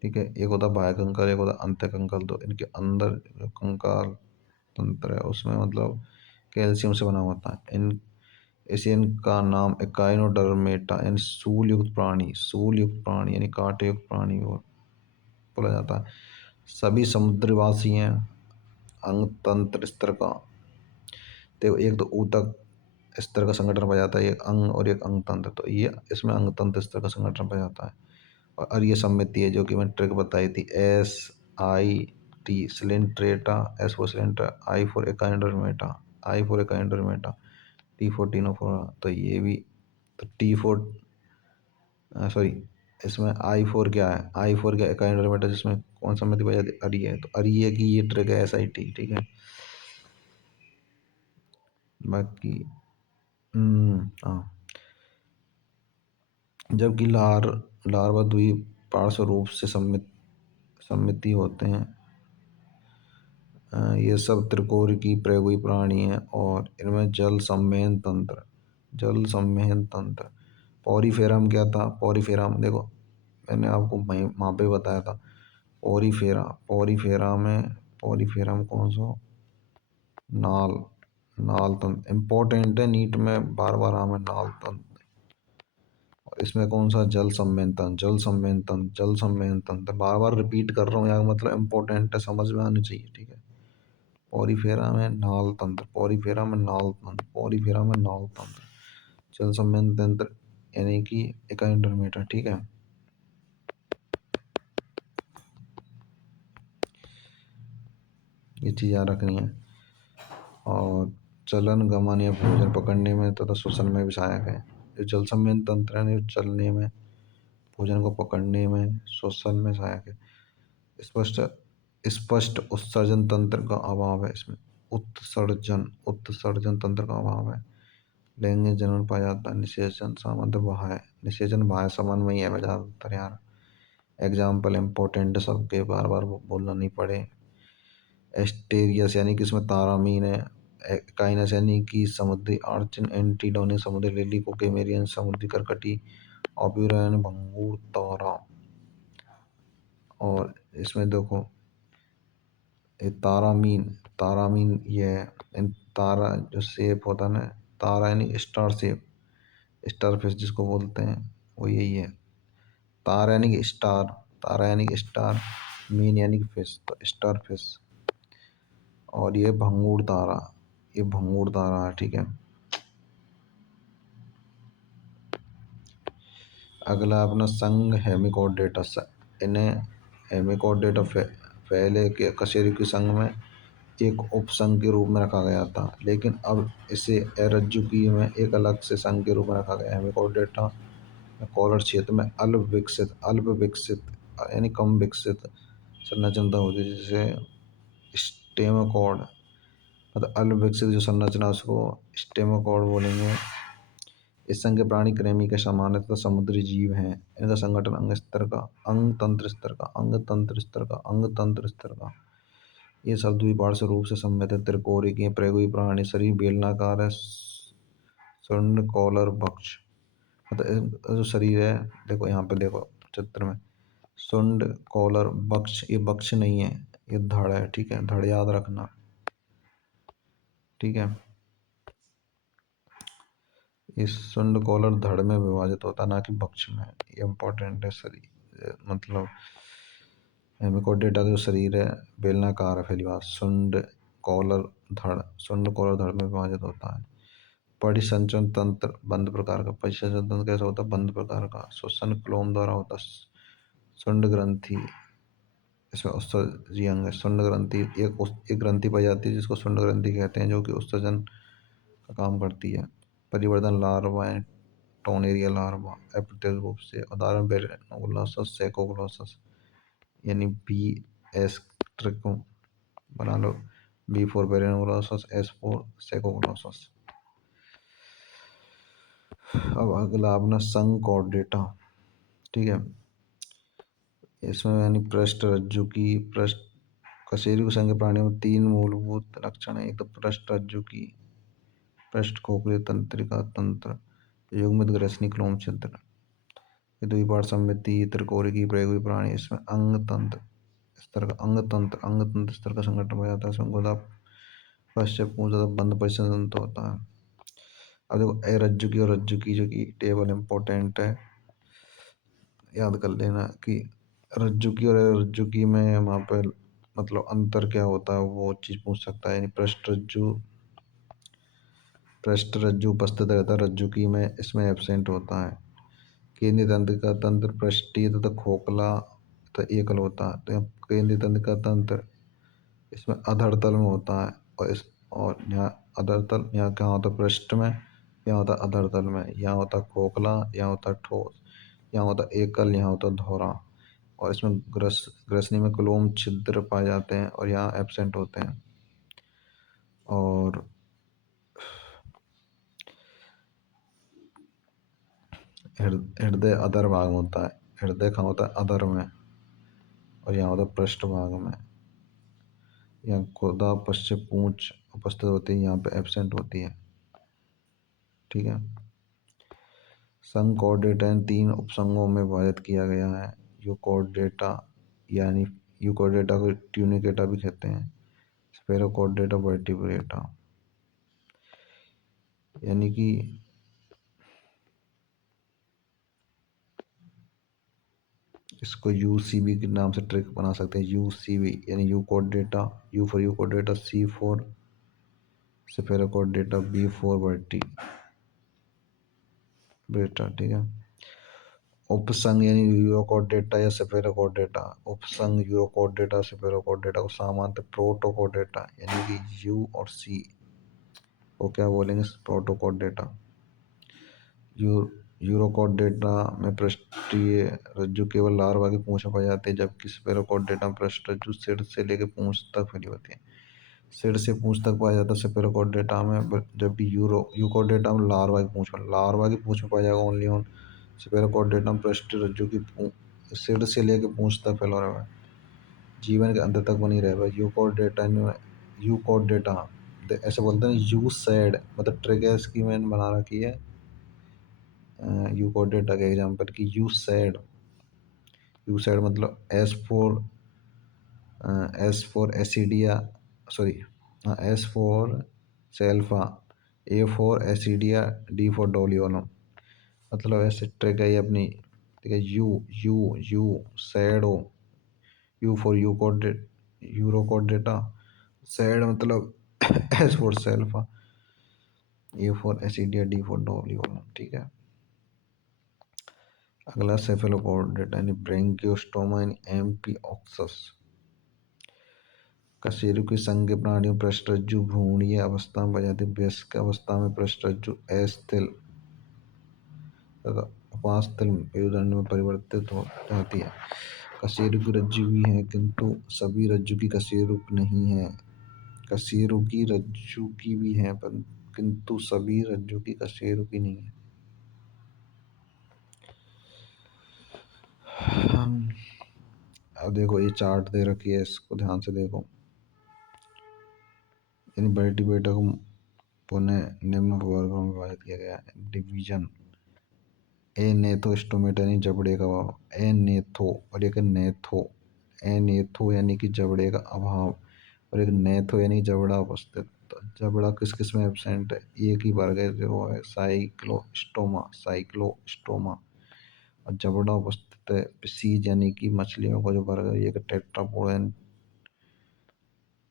ठीक है। एक होता है बाह्य कंकाल, एक होता है अंत्य कंकाल। तो इनके अंदर जो कंकाल तंत्र है उसमें मतलब कैल्शियम से बना होता है। इनका नाम एकाइनोडर्मेटा यानी सूल युक्त प्राणी यानी कांटे युक्त प्राणी बोला जाता है। सभी समुद्रवासी हैं। अंग तंत्र स्तर का देखो, एक तो ऊतक स्तर का संगठन पाया जाता है, एक अंग और एक अंग तंत्र। तो ये इसमें अंग तंत्र स्तर का संगठन पाया जाता है। और ये सम्मिति है जो कि मैंने ट्रिक बताई थी, SIT coelenterata, S for coelentera, I for echinodermata, I for echinodermata, T for ctenophora. तो ये भी, तो T फॉर सॉरी, इसमें I4 क्या है, I4 क्या एकाइंडोमेटा, जिसमें कौन सा सम्मिति पाई जाती है, अरिय है। तो अरिय की ये ट्रिक है SIT, ठीक है। बाकी हाँ, जबकि लार्वा द्विपार्श्व रूप से सम्मिति होते हैं। ये सब त्रिकोण की प्रयोगी प्राणी है और इनमें जल संवहन तंत्र। पॉरीफेरम क्या था, पॉरीफेरम देखो मैंने आपको वहाँ पे बताया था। पॉरीफेरम कौन सा, नाल नाल तंत्र इम्पोर्टेंट है, नीट में बार बार हमें नाल तंत्र। और इसमें कौन सा, जल संवहन तंत्र बार बार रिपीट कर रहा हूँ यार, मतलब इम्पोर्टेंट है, समझ में आनी चाहिए, ठीक है। पॉरीफेरा में नाल तंत्र, जल संवहन तंत्र यानी कि एकाइंडोमेटा, ठीक है। ये चीज़ याद रखनी है। और चलन गमन या भोजन पकड़ने में तथा श्वसन में भी सहायक है। जो जल संवहन तंत्र है जो चलने में, भोजन को पकड़ने में, श्वसन में सहायक है। स्पष्ट स्पष्ट उत्सर्जन तंत्र का अभाव है इसमें, उत्सर्जन तंत्र का अभाव है। लैंगिक जनन पाया जाता है, निषेचन सामंत बाह्य, निषेचन बाह्य समन्वय है ज़्यादातर यार। एग्जाम्पल इम्पोर्टेंट सबके, बार बार बोलना नहीं पड़े। एस्टेरियस यानी कि इसमें तारामीन है। काइनस यानी कि समुद्री अर्चिन, एंटीडोनी समुद्री लिली, कोकेमेरियन समुद्री करकटी, ऑब्यूरन भंगूर तारा। और इसमें देखो ये तारामीन ये है। तारा जो शेप होता है ना, तारा यानी स्टार शेप, स्टार फिश जिसको बोलते हैं, वो यही है। तारा यानी कि स्टार, मीन यानी कि फिश, तो स्टार फिश। और ये भंगूर तारा है, ठीक है। अगला अपना संघ हेमिकोडेटा। इन्हें हेमिकोडेटा पहले के कशेरुकी संघ में एक उपसंघ के रूप में रखा गया था, लेकिन अब इसे एरज्जुकी में एक अलग से संघ के रूप में रखा गया है। हेमिकोडेटा कॉलर क्षेत्र में अल्प विकसित यानी कम विकसित संरचना होती है, जिसे स्टेमोकॉर्ड, मतलब अल्प विकसित जो संरचना उसको स्टेमोकॉर्ड बोलेंगे। इस संघ के प्राणी कृमि के समान तथा समुद्री जीव हैं। इनका संगठन अंग तंत्र स्तर का। ये सब द्विपार्श्व रूप से सममित त्रिकोणीय के प्रयोगी प्राणी, शरीर बेलनाकार है, सुंड कॉलर बक्ष, मतलब जो शरीर है, देखो यहाँ पे देखो चित्र में, सुंड कॉलर बक्ष, ये बक्ष नहीं है, ये धड़ है, ठीक है, धड़ याद रखना, ठीक है। इस सुंड कॉलर धड़ में विभाजित होता है, ना कि बक्ष में, ये इम्पोर्टेंट है। शरीर मतलब हेमिकोडेटा का जो शरीर है बेलनाकार है, पहली बात। सुंड कॉलर धड़ में विभाजित होता है। परिसंचरण तंत्र बंद प्रकार का, परिसंचरण तंत्र कैसा होता है, बंद प्रकार का। श्वसन क्लोम द्वारा होता है। सुंड ग्रंथि, इसमें उत्सर्जी अंग है। सुंड ग्रंथि एक ग्रंथि पाई जाती है जिसको सुंड ग्रंथि कहते हैं, जो कि उत्सर्जन का काम करती है। परिवर्तन लार्वा है, टोनेरिया लार्वा अप्रत्यक्ष रूप से। उदाहरण बेरेनोग्लोसस, सेकोग्लोसस, यानी BS ट्रिक को बना लो, B फॉर बेरेनोग्लोसस, S फॉर सेकोग्लोसस। अब अगला अपना संघ कॉर्डेटा, ठीक है। इसमें यानी पृष्ठ रज्जु की कशेरुकी संघ के प्राणियों में 3 मूलभूत लक्षण है। एक तो पृष्ठ रज्जु की, पृष्ठ खोखली तंत्रिका तंत्र, युग्मित ग्रसनी क्लोम छिद्र। ये द्विपार्श्व सममिति त्रिकोणीय की प्रयोगी प्राणी। इसमें अंग तंत्र स्तर का संगठन हो जाता है। इसमें गुदा पश्चात पूंछ बंद परिसंचरण होता है। अब देखो रज्जु की और रज्जु की जो कि टेबल इम्पोर्टेंट है, याद कर लेना कि रज्जु की में वहाँ पे मतलब अंतर क्या होता है, वो चीज़ पूछ सकता है। यानी पृष्ठ रज्जु पृष्ठ रज्जु उपस्थित रहता है, रज्जु की में इसमें एब्सेंट होता है। केंद्रीय तंत्र का तंत्र पृष्ठीय तथा खोखला तथा एकल होता है। तो यहाँ केंद्रीय तंत्र का तंत्र इसमें अधर तल में होता है, और यहाँ अधर तल, यहाँ क्या होता है पृष्ठ में, यहाँ होता है अधर तल में, यहाँ होता है खोखला, यहाँ होता है ठोस, यहाँ होता है एकल, यहाँ होता है धौरा। और इसमें ग्रसनी में क्लोम छिद्र पाए जाते हैं और यहाँ एब्सेंट होते हैं। और हृदय अधर भाग में होता है। हृदय कहाँ होता है? अधर में, और यहाँ होता है पृष्ठ भाग में। यहाँ खुदा पश्चिम पूंछ उपस्थित होती है, यहाँ पे एब्सेंट होती है। ठीक है। संघ कॉर्डेटा इन 3 उपसंघों में विभाजित किया गया है। यूकॉर्डेटा, यानी यूकॉर्डेटा को ट्यूनिकेटा भी कहते हैं। स्पेरोकॉर्डेटा, वर्टिब्रेटा, यानी कि इसको यूसीबी के नाम से ट्रिक बना सकते हैं। यूसीबी यानी urochordata, U for urochordata, C for cephalochordata, B for vertebrata. ठीक है। उपसंघ यानी यूरोकॉर्डेटा या स्पेरोकॉर्डेटा। उपसंघ यूरोकॉर्डेटा स्पेरोकॉर्डेटा को समानतः प्रोटोकॉर्डेटा, यानी कि यू और सी को क्या बोलेंगे? प्रोटोकॉर्डेटा। यूरोकॉर्डेटा में पृष्ठीय रज्जु केवल लार्वा की पूंछ में पाई जाती है, जबकि स्पेरोकॉर्डेटा में पृष्ठ रज्जु सिर से लेकर पूंछ तक फैली होती है। सिर से पूंछ तक पाया जाता है स्पेरोकॉर्डेटा में, जबकि यूकॉर्डेटा में लार्वा की पूंछ में पाया जाएगा ओनली ऑन। स्पेरोकॉर्डेटा में पृष्ठ रज्जु की सिर से लेकर पूंछ तक फैला रहा है, जीवन के अंत तक बनी रहेगा। यूकॉर्डेटा ऐसे बोलते हैं यू सैड, मतलब ट्रिक है इसकी मैंने बना रखी है यूकॉर्डेटा के एग्जाम्पल की। यू सैड मतलब S for ascidia, sorry, S for salpa, A for ascidia, D for doliolum. मतलब ऐसे ट्रिक है ये अपनी। ठीक है। यू यू यू सैडो, यू फॉर यूरोकॉर्डेटा, सैड मतलब S for salpa, A for ascidia, D for doliolum. ठीक है। अगला सेफेलोकॉर्डेटा यानी ब्रेंकियोस्टोमा यानी एम्फिओक्सस। कशेरुकी संघ के प्राणियों पृष्ठरज्जु भ्रूणीय अवस्था में पाई जाती है। वयस्क अवस्था में पृष्ठरज्जु अस्थिल तथा उपास्थल मेरुदंड में परिवर्तित हो जाती है। कशेरुकी रज्जु भी है, किंतु सभी रज्जु की कशेरुक नहीं है। कशेरुकी रज्जु की भी है, पर किंतु सभी रज्जु की कशेरुकी नहीं है। अब देखो ये चार्ट दे रखी है, इसको ध्यान से देखो। इन वर्टिब्रेटा को पुनः निम्न वर्गों में विभाजित किया गया है। डिवीजन। एनेथोस्टोमेटा यानी जबड़े का अभाव। एनेथो और एक नेथो। एनेथो यानी कि जबड़े का अभाव, और एक नेथो यानी जबड़ा उपस्थित। जबड़ा किस किस में एब्सेंट है? एक ही वर्ग है जो है साइक्लोस्टोमा। और जबड़ा उपस्थित है सीज यानी कि मछलियों का जो वर्ग है, ये टेट्रापोडा।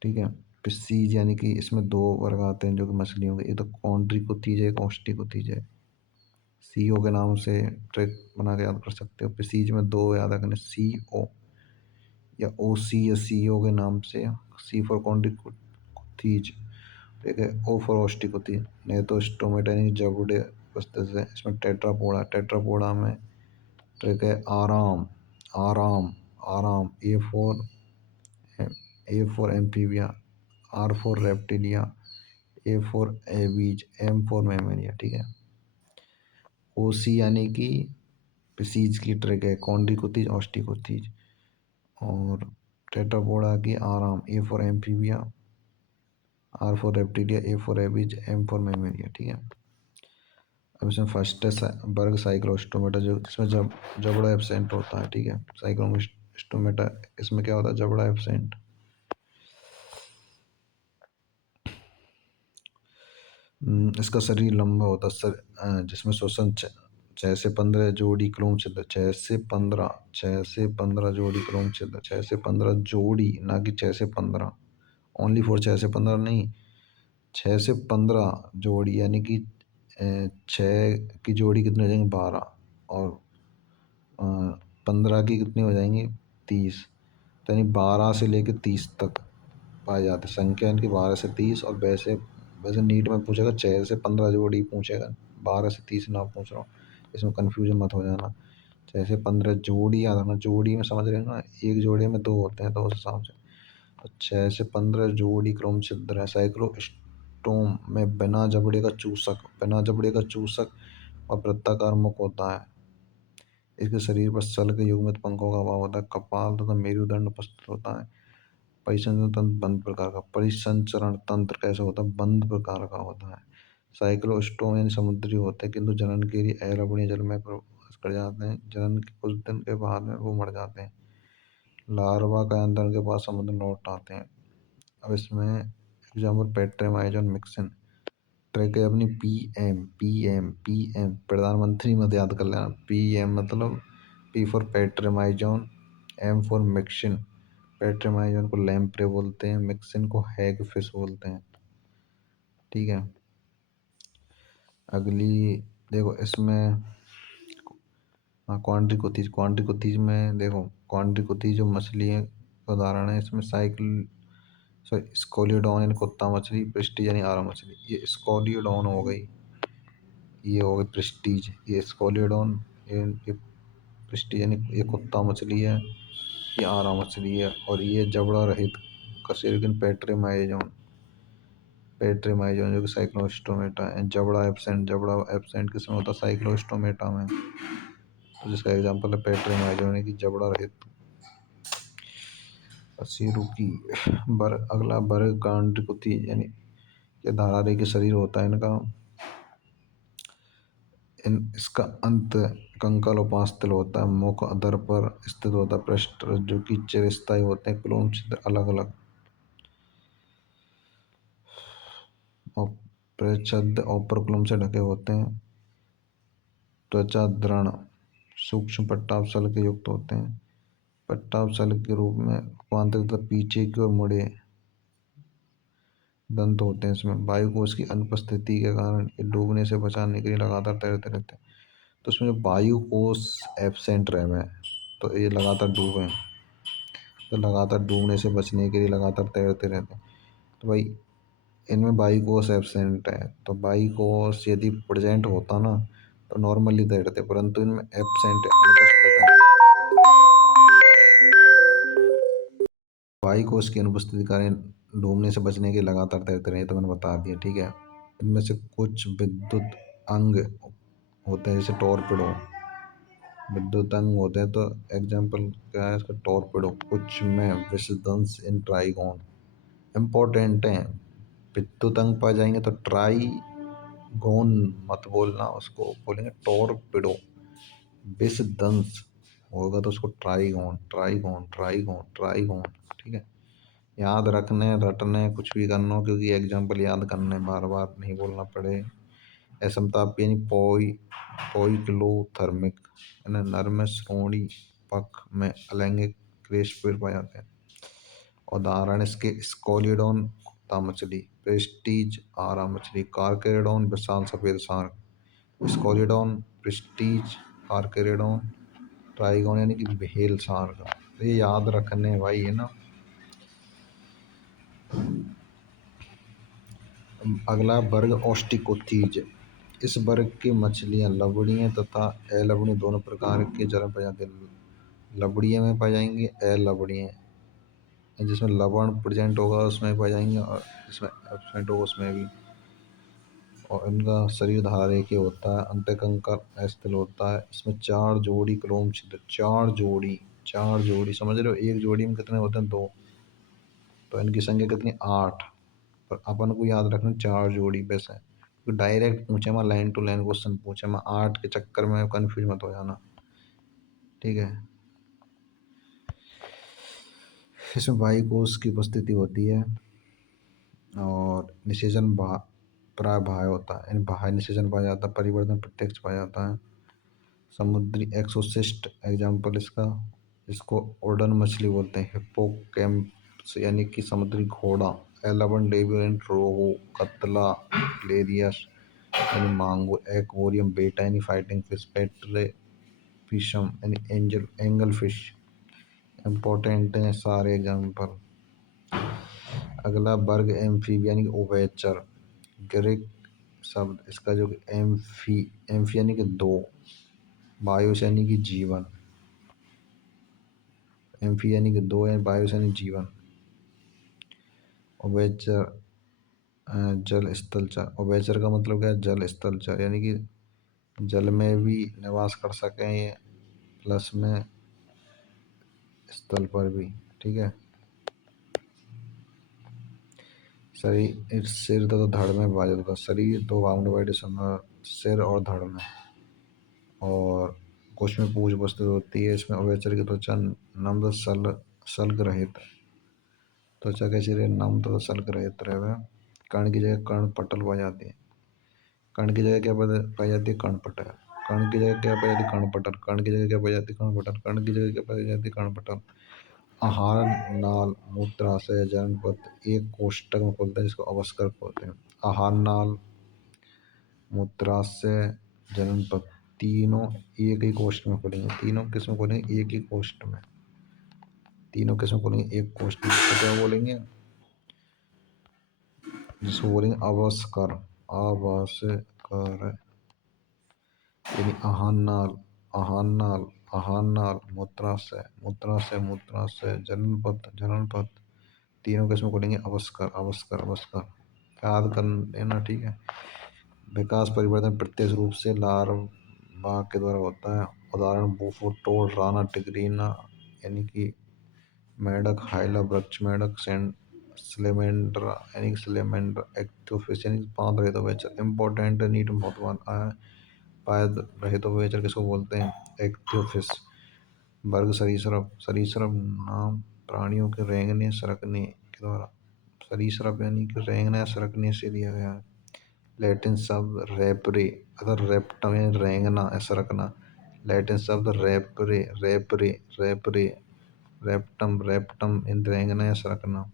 ठीक है। पिसीज यानी कि इसमें 2 वर्ग आते हैं जो कि मछलियों के, ये तो कॉन्ड्रिकोथीज है, ऑस्टिकोथीज है। सीओ के नाम से ट्रिक बना के याद कर सकते हो। पिसीज में 2 याद रखने, सीओ या ओसी या सीओ के नाम से। सी फॉर कॉन्ड्रिकोथीज, ठीक है, ओ फॉर ऑस्टिकोथीज। नहीं तो स्टोमेटा यानी जबड़े उपस्थित है। इसमें टेट्रापोडा में ट्रिक है आराम, आराम, आराम। A for amphibia, R for reptilia, A for aves, M for mammalia. ठीक है। ओसी यानी कि पिसीज की ट्रिक है, कॉन्ड्रिकोथीज, ऑस्टिकोथीज। और टेट्रापोडा की आराम, A for amphibia, R for reptilia, A for aves, M for mammalia. ठीक है। अब इसमें फर्स्ट है वर्ग साइक्लोस्टोमेटा, जो इसमें जबड़ा एब्सेंट होता है। ठीक है। साइक्लोस्टोमेटा इसमें क्या होता है? जबड़ा एब्सेंट। इसका शरीर लंबा होता है, जिसमें श्वसन 6 से 15 जोड़ी क्लोम छिद्र, 6 से 15 जोड़ी क्लोम छिद्र, 6 से 15 जोड़ी, ना कि 6 से 15, ओनली फॉर 6 से 15 नहीं, 6 से 15 जोड़ी यानी कि 6 की जोड़ी कितनी हो जाएंगी 12 और 15 की कितनी हो जाएंगी 30। तो यानी 12 से लेकर 30 तक पाए जाते हैं संख्या इनकी 12 से 30। और वैसे वैसे नीट में पूछेगा 6 से 15 जोड़ी पूछेगा, 12 से 30 ना पूछ रहा हूँ, इसमें कन्फ्यूजन मत हो जाना। 6 से 15 जोड़ी याद रखना, जोड़ी में समझ रहे हो ना, एक जोड़ी में दो होते हैं तो उस हिसाब से। तो 6 से 15 जोड़ी क्रम छिद्र है साइक्लोस्टोम में बिना जबड़े का चूसक और वृत्ताकार मुख होता है। इसके शरीर पर सल के युग्मित पंखों का अभाव होता है, कपाल तथा मेरुदंड उपस्थित होता है। परिसंचरण तंत्र बंद प्रकार का, परिसंचरण तंत्र कैसे होता है, बंद प्रकार का होता है। साइक्लोस्टोम यानी समुद्री होते हैं किंतु जनन के लिए अलवणीय जल में प्रवेश कर जाते हैं, जनन के कुछ दिन के बाद में वो मर जाते हैं। लार्वा का अंदर के बाद समुद्र लौट आते हैं। अब इसमें एग्जाम्पल पेट्रेमाइजन मिक्सिन, ट्रैक है अपनी पी एम प्रधानमंत्री मत याद कर लेना। PM मतलब P for petromyzon, M for myxine. Petromyzon को लैम्प्रे बोलते हैं, मिक्सिन को हैग फिश बोलते हैं। ठीक है, अगली देखो इसमें हाँ क्वांटिकोथीज में देखो, क्वांटिकोथीज जो मछली है उदाहरण है इसमें साइकिल सॉरी स्कोलियोडॉन यानी कुत्ता मछली, प्रेस्टीज यानी आरा मछली। ये स्कोलियोडॉन हो गई, ये हो गई प्रेस्टीज, ये स्कोलियोडॉन, ये प्रेस्टीज यानी ये कुत्ता मछली है, ये आरा मछली है। और ये जबड़ा रहित कशेरुकिन पेट्रीमाइजोन जो कि साइक्लोस्टोमेटा है। जबड़ा एब्सेंट किसमें होता है, साइक्लोस्टोमेटा में। तो जिसका एग्जांपल है पेट्रीमाइजोन यानी कि जबड़ा रहित कशेरुकी। अगला वर्ग कांटिकुथी यानी ये धारारेखी के शरीर होता है इनका, इसका अंत कंकाल उपास्थल होता है, मुख अधर पर स्थित होता है, पृष्ठ जो कि चिरस्थायी होते हैं, क्लोम छिद्र अलग अलग और प्रच्छद ओपरक्लम से ढके होते हैं। त्वचा दृढ़ सूक्ष्म पट्टावसल के युक्त होते हैं, पट्टावसल के रूप में रूपांतरित तथा पीछे की ओर मुड़े दंत होते हैं। इसमें वायुकोश की अनुपस्थिति के कारण ये डूबने से बचाने के लिए लगातार तैरते रहते हैं। तो उसमें जो वायुकोश एब्सेंट रहे हैं तो ये लगातार डूबे, तो लगातार डूबने से बचने के लिए लगातार तैरते रहते हैं। तो भाई इनमें बाइकोस एब्सेंट है, तो बाइकोस यदि प्रेजेंट होता ना तो नॉर्मली तैरते, परंतु इनमें एब्सेंट है, अनुपस्थित है। बाइकोस की अनुपस्थिति के कारण डूबने से बचने के लिए लगातार तैरते रहे, तो मैंने बता दिया। ठीक है, इनमें से कुछ विद्युत अंग होते हैं जैसे टॉर्पिडो, विद्युत अंग होते हैं। तो एग्जाम्पल क्या है इसका, टॉर्पिडो। कुछ में विषदंश इन ट्राइगोन इम्पोर्टेंट है, विद्युत अंग पा जाएंगे तो ट्राइगोन मत बोलना, उसको बोलेंगे टॉर्पिडो। विषदंश होगा तो उसको ट्राइगोन ट्राइगोन ट्राइगोन ट्राइगोन। ठीक है, याद रखने रटने कुछ भी करना हो, क्योंकि एग्जाम्पल याद करने बार बार नहीं बोलना पड़े। असमताप यानी पोइक्लोथर्मिक नर में श्रोणि पक्ष में अलैंगिक क्रेस्ट पाए जाते हैं। उदाहरण इसके स्कोलियोडॉन कुत्ता मछली, प्रेस्टीज आरा मछली, कार्केरेडॉन विशाल सफेद शार्क। स्कोलियोडॉन, प्रेस्टीज, कार्केरेडॉन, ट्राइगोन यानी कि व्हेल शार्क। ये याद रखने भाई है ना। अगला वर्ग ओस्टिकोथीज। इस वर्ग की मछलियां लवणीय तथा अलवणीय दोनों प्रकार के जल में पाई जाती हैं। लवणीय में पाई जाएंगी, अलवणीय जिसमें लवण प्रेजेंट होगा उसमें पाई जाएंगे, और जिसमें एब्सेंट होगा उसमें भी। और इनका शरीर धारारेखीय होता है, अंतःकंकर अस्थिल होता है। इसमें 4 जोड़ी क्लोम छिद्र, 4 जोड़ी समझ रहे हो, एक जोड़ी में कितने होते हैं 2, तो इनकी संख्या कितनी 8। पर अपन को याद रखना 4 जोड़ी बस है, तो डायरेक्ट पूछे मैं लाइन टू लाइन क्वेश्चन पूछे मैं 8 के चक्कर में कंफ्यूज मत हो जाना। ठीक है, इसमें वायुकोश की उपस्थिति होती है और निषेचन प्राय बाह्य होता है, यानी बाह्य निषेचन पाया जाता है, परिवर्तन प्रत्यक्ष पाया जाता है। समुद्री एक्सोसिस्ट एग्जाम्पल इसको ओडन मछली बोलते हैं, हिप्पोकैम्पस यानी कि समुद्री घोड़ा एलाबन डेबियन रोहू, कतला, लेरियस यानी मांगुर, एक्वेरियम बेटा यानी फाइटिंग फिश, पेट्रे फिशम यानी एंगल फिश। इम्पोर्टेंट है सारे एग्जाम्पल। अगला वर्ग एम्फीबियन यानी उभयचर, ग्रीक शब्द इसका जो एम्फी यानी कि दो, बायोस यानी कि जीवन, एम्फी यानी कि दो है, बायोस यानी जीवन। उभयचर जल स्थलचर, उभयचर का मतलब क्या है, जल स्थलचर यानी कि जल में भी निवास कर सकें ये, प्लस में स्थल पर भी, ठीक है। शरीर सिर तथा धड़ में विभाजित होता है, शरीर दो भागों में डिवाइड, सिर और धड़ में, और कुछ में पूंछ उपस्थित होती है। इसमें उभयचर की त्वचा नम्र शल्क रहित, त्वचा कैसी रहे, नम्र तथा शल्क रहित रहे। कर्ण की जगह कर्ण पटल पाई जाती है, कर्ण की जगह क्या पाई जाती है, कर्ण पटल। कर्ण की जगह क्या पाई जाती है, कर्ण पटल। कर्ण की जगह क्या पाई जाती है, कर्ण पटल। कर्ण की जगह क्या पाई जाती है, कर्ण पटल। आहार नाल मूत्राशय जननपथ एक कोष्ठक में खुलता है जिसको अवस्कर बोलते हैं। आहार नाल, मूत्राशय, जननपथ तीनों एक ही कोष्ठ में खुलेंगे, तीनों किस में खुलेंगे, एक ही कोष्ठ में, तीनों किस में खुलेंगे, एक कोष्ठ में। तो क्या बोलेंगे, जिसको बोलेंगे अवस्कर, अवस्कर यानी आहार नाल, आहार मूत्राशय, मूत्राशय जननपथ तीनों किस्म को लेंगे अवस्कर, अवस्कर, अवस्कर। याद कर लेना, ठीक है। विकास परिवर्तन प्रत्यक्ष रूप से लार्वा के द्वारा होता है। उदाहरण बूफो, टोड, राना, टिग्रीना यानी कि मेढक, हाइला वृक्ष मेढक, स्लेमेंड्रा यानी स्लेमेंड्रा, एक्टोफिश यानी पाद रहित उभयचर। इंपॉर्टेंट नीट महत्ववान पाद रहित उभयचर किसको बोलते हैं, एक्टोफिश। वर्ग सरीसृप, सरीसृप नाम प्राणियों के रेंगने सरकने के द्वारा, सरीसृप यानी कि रेंगना या सरकने से दिया गया है। लैटिन शब्द रेपरे अगर रेप्टम यानी रेंगना या सरकना, लैटिन शब्द रेपरे रेपरे रेपरे, रेप्टम रेप्टम इन रेंगना या सरकना।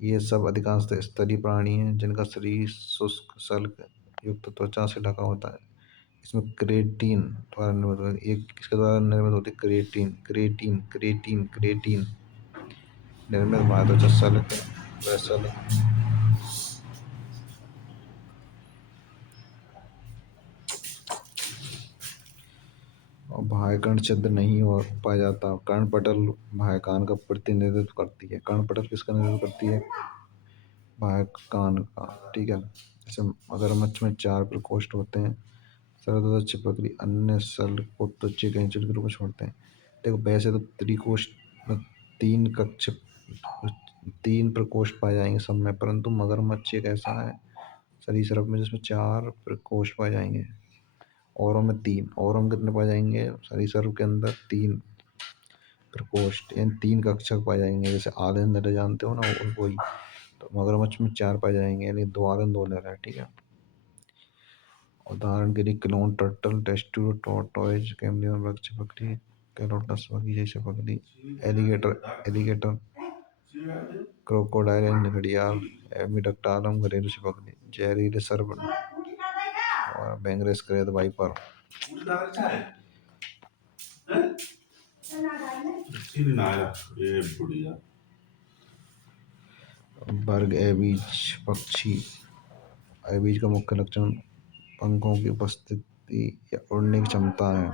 ये सब अधिकांशतः स्तरी प्राणी हैं जिनका शरीर शुष्क शल्क युक्त त्वचा से ढका होता है। इसमें क्रेटीन द्वारा निर्मित होती है, एक किसके द्वारा निर्मित होती है, क्रेटीन क्रेटीन क्रेटीन क्रेटीन निर्मित मादा शल्क वैसल। और बाह्य कर्ण छिद्र नहीं हो पाया जाता। कर्ण पटल बाह्य कान का प्रतिनिधित्व करती है, कर्ण पटल किसका नेतृत्व करती है, बाह्य कान का, ठीक है। जैसे मगरमच्छ में 4 प्रकोष्ठ होते हैं, सरल तथा छिपकली अन्य शल्क को त्वचा कैंचर के रूप में छोड़ते हैं। देखो वैसे तो त्रिकोष्ठ में 3 कक्ष 3 प्रकोष्ठ पाए जाएंगे सब में, परंतु मगरमच्छ एक ऐसा है सरीसृप में जिसमें 4 प्रकोष्ठ पाए जाएंगे, औरों में 3। औरों में कितने पाए जाएंगे, सरीसृप के अंदर 3 प्रकोष्ठ यानी 3 कक्षक पाए जाएंगे। जैसे आलन नर जानते हो ना, वही। तो मगरमच्छ में 4 पाए जाएंगे यानी 2 आलन 2 नर है, ठीक है। उदाहरण के लिए क्लोन टर्टल, टेस्ट्यूरो टॉर्टोइज, कैमलियन वृक्ष बकरी, कैलोटस बगी जैसे बकरी, एलिगेटर एलिगेटर, क्रोकोडाइल घड़ियाल, एमिडक्टालम घरेलू छिपकली, जहरीले सर्प और बेंगरेस क्रेत वाइपर। वर्ग एबीज पक्षी, एबीज का मुख्य लक्षण पंखों की उपस्थिति या उड़ने की क्षमता है।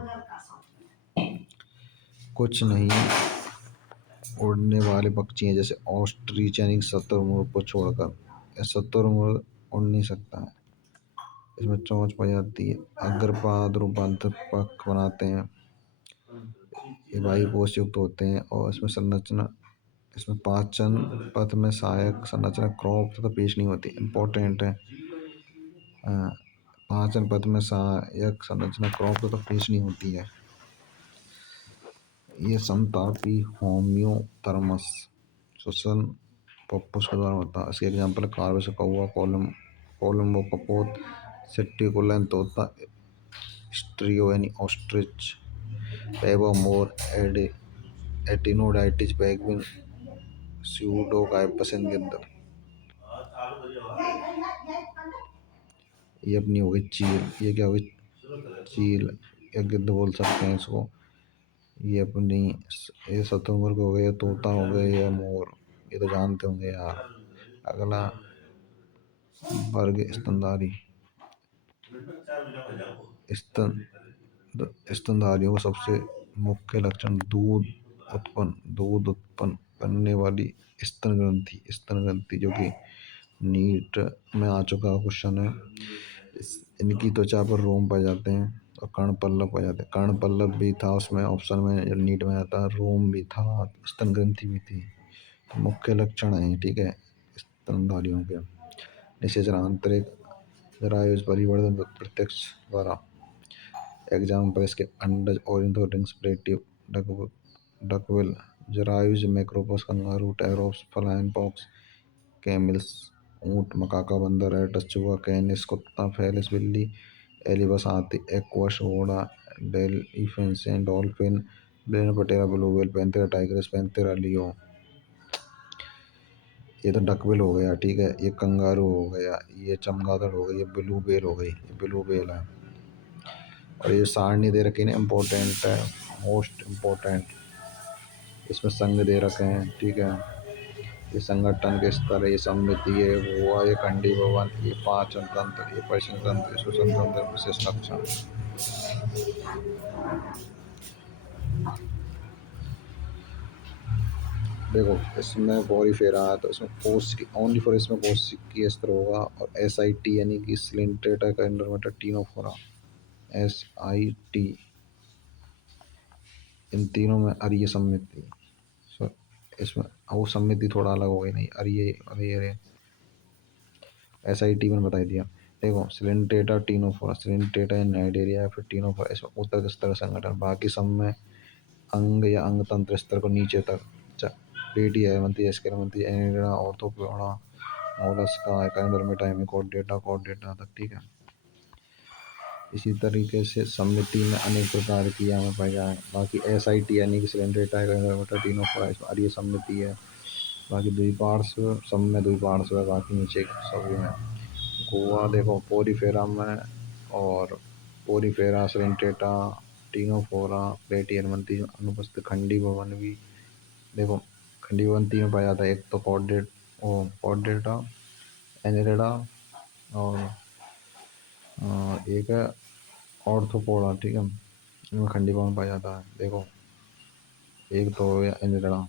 कुछ नहीं उड़ने वाले पक्षी हैं जैसे ऑस्ट्रिच यानी शुतुरमुर्ग को छोड़कर, या शुतुरमुर्ग उड़ नहीं सकता है। इसमें चोंच पाई जाती है, अग्रपाद रूपांतरित पंख बनाते हैं, ये वायु कोश युक्त होते हैं, और इसमें संरचना, इसमें पाचन पथ में सहायक संरचना क्रॉप तथा पेश नहीं होती। इंपॉर्टेंट है, पाचन पथ में सहायक संरचना क्रॉप तथा पेश नहीं होती है। ये समतापी होम्योथर्मस श्वसन पप्पस के द्वारा होता है। इसके एग्जाम्पल कार्बस कौवा, कोलंबो कपोत, सेट्रिकुलन तोता, स्ट्रियो यानी ऑस्ट्रिच, पेबोमोर, एटिनोडाइटिस पेंगुइन, स्यूडोकाइपस गिद्ध। ये अपनी हो गई चील। ये क्या हो गई? चील या गिद्ध बोल सकते हैं इसको। ये अपनी ये शतुरमुर्ग हो गए, तोता हो गए, या मोर। ये तो जानते होंगे यार। अगला वर्ग स्तनधारी। स्तन स्तनधारियों का सबसे मुख्य लक्षण दूध उत्पन्न करने वाली स्तन ग्रंथि। स्तन ग्रंथि जो कि नीट में आ चुका क्वेश्चन है। इनकी त्वचा पर रोम पाए जाते हैं और कर्ण पल्लव पाए जाते हैं। कर्ण पल्लव भी था उसमें ऑप्शन में, जब नीट में आता, रोम भी था, स्तन ग्रंथि भी थी। तो मुख्य लक्षण है, ठीक है, स्तनधारियों के। निषेचन आंतरिक जरायुज परिवर्तन प्रत्यक्ष द्वारा। एग्जाम्पल इसके अंडज, ऑर्निथोरिंक्स, प्लेटिव, डकविल, जरायुज, macropus, kangaroo, pteropus, flying fox, camelus, ऊंट, मकाका, बंदर, रेटस, चूहा, कैनिस, कुत्ता, फेलिस, बिल्ली, एलिबस, हाथी, एक्वस, घोड़ा, डेलिफेंसियन, dolphin, balaenoptera, blue whale, panthera tigris, panthera leo. ये तो डकविल हो गया, ठीक है। ये कंगारू हो गया, ये चमगादड़ हो गई, ये ब्लू व्हेल हो गई, ये ब्लू व्हेल है। और ये सारणी दे रखी है, इम्पोर्टेंट है, मोस्ट इम्पोर्टेंट। इसमें संघ दे रखे हैं, ठीक है। ये संगठन के स्तर है, ये समिति है, वो है, ये खंडी भवन, ये पाचन तंत्र, ये पाचन तंत्र, श्वसन तंत्र, विशेष लक्षण। देखो इसमें पॉरीफेरा है तो इसमें कोशिकी ओनली फॉर, इसमें कोशिकी स्तर होगा। और SIT यानी कि सिलेंट्रेटा का इंडरमीटर टीनोफोरा। SIT इन तीनों में अरीय समिति। सो इसमें वो समिति थोड़ा अलग हो गई, नहीं अरीय अरे अरे। SIT मैंने बता दिया। देखो सिलेंट्रेटा टीनोफोरा, सिलेंट्रेटा या नाइडेरिया, फिर टीनोफोरा, इसमें ऊतक स्तर संगठन। बाकी सब में अंग या अंग तंत्र स्तर को नीचे तक। Platyhelminthes, aschelminthes, annelida, arthropoda, mollusca, echinodermata, hemichordata, chordata तक, ठीक है। इसी तरीके से समिति में अनेक प्रकार की यहाँ में पाई जाए। बाकी SIT यानी कि सिलेंड्रेटा, एकाइंडरमेटा, टीनोफोरा, इसमें अरीय समिति है। बाकी द्विपार्श्व सब में द्विपार्श्व है, बाकी नीचे सभी में। गोवा देखो पोरीफेरा में, और पोरीफेरा, सिलेंट्रेटा, टीनोफोरा, प्लेटी एलमंती अनुपस्थित। खंडी भवन भी देखो, खंडी भवन तीन में पाया जाता है। एक तो कॉर्डेटा, एनिरेडा, और एक है ऑर्थोपोडा, ठीक है। इनमें खंडी भवन पाया जाता है। देखो एक तो हो गया एनिरेडा,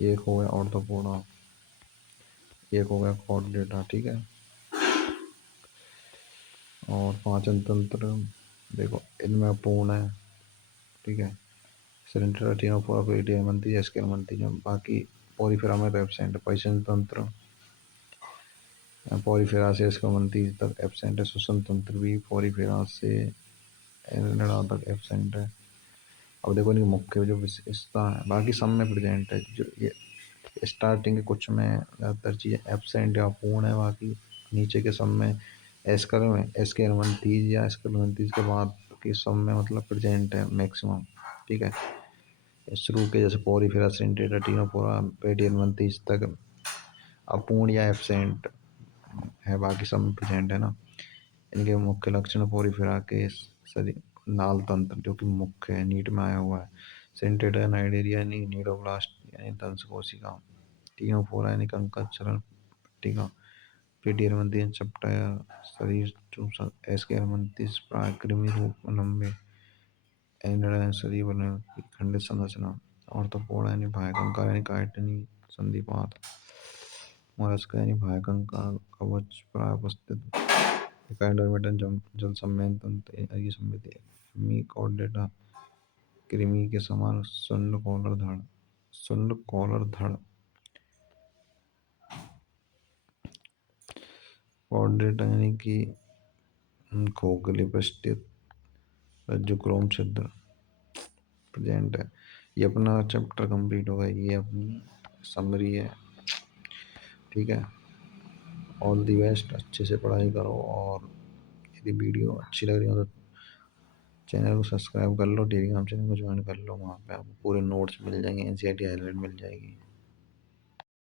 एक हो गया ऑर्थोपोडा, एक हो गया कॉर्डेटा, ठीक है। और पाचन तंत्र देखो इनमें अपूर्ण है, ठीक है। सिलेंडर टीनोफोरा, पेटी एलमंती, एस्केलमंती। बाकी पोरीफेरा में तो एब्सेंट है। पाचन तंत्र पॉलीफेरा से एस्केलमंती तक एब्सेंट है। श्वसन तंत्र भी पॉलीफेरा से एनिलिडा तक एब्सेंट है। अब देखो नहीं, मुख्य जो विशेषता है बाकी सब में प्रेजेंट है। जो ये स्टार्टिंग के कुछ में ज़्यादातर चीज़ें एब्सेंट या पूर्ण है, बाकी नीचे के सब में एस्केलमंथीज या एस्केलमंथीज के बाद के सब में मतलब प्रेजेंट है मैक्सिमम, ठीक है। शुरू के जैसे पॉलीफेरा, सिलेंट्रेटा, टीनोफोरा, पेटी एलमंथीज तक अपूर्ण या एब्सेंट है, बाकी सब में प्रेजेंट है ना। इनके मुख्य लक्षण पोरीफेरा के शरीर नाल तंत्र जो कि मुख्य है, नीट में आया हुआ है। सेंटेटा नाइडेरिया यानी नीडोब्लास्ट यानी दंश कोशिका। टीनोफोरा यानी कंकड़ चरण पट्टिका। पेटी एलमंथीज चपटा या शरीर चूसक। एस्के एलमंथीज प्राय कृमि रूप में लंबे। एनिडा शरीर बने खंडित संरचना। ऑर्थोपोडा यानी बाह्यकंकाल यानी काइटिनी संधिपाद। मोलस्का यानी बाह्यकंकाल कवच प्राय उपस्थित। एकाइंडरमेटन जल संवहन तंत्र की समिति। हेमिकोडेटा कृमि के समान शून्य कॉलर धड़। शून्य कॉलर धड़। कॉर्डेटा यानी कि खोखली पृष्ठित रज्जुक्रोम छिद्र प्रेजेंट है। ये अपना चैप्टर कंप्लीट होगा, ये अपनी समरी है, ठीक है। ऑल दी बेस्ट, अच्छे से पढ़ाई करो। और यदि वीडियो अच्छी लग रही हो तो चैनल को सब्सक्राइब कर लो, टेलीग्राम चैनल को ज्वाइन कर लो। वहाँ पे आपको पूरे नोट्स मिल जाएंगे, NCERT हाईलाइट मिल जाएगी।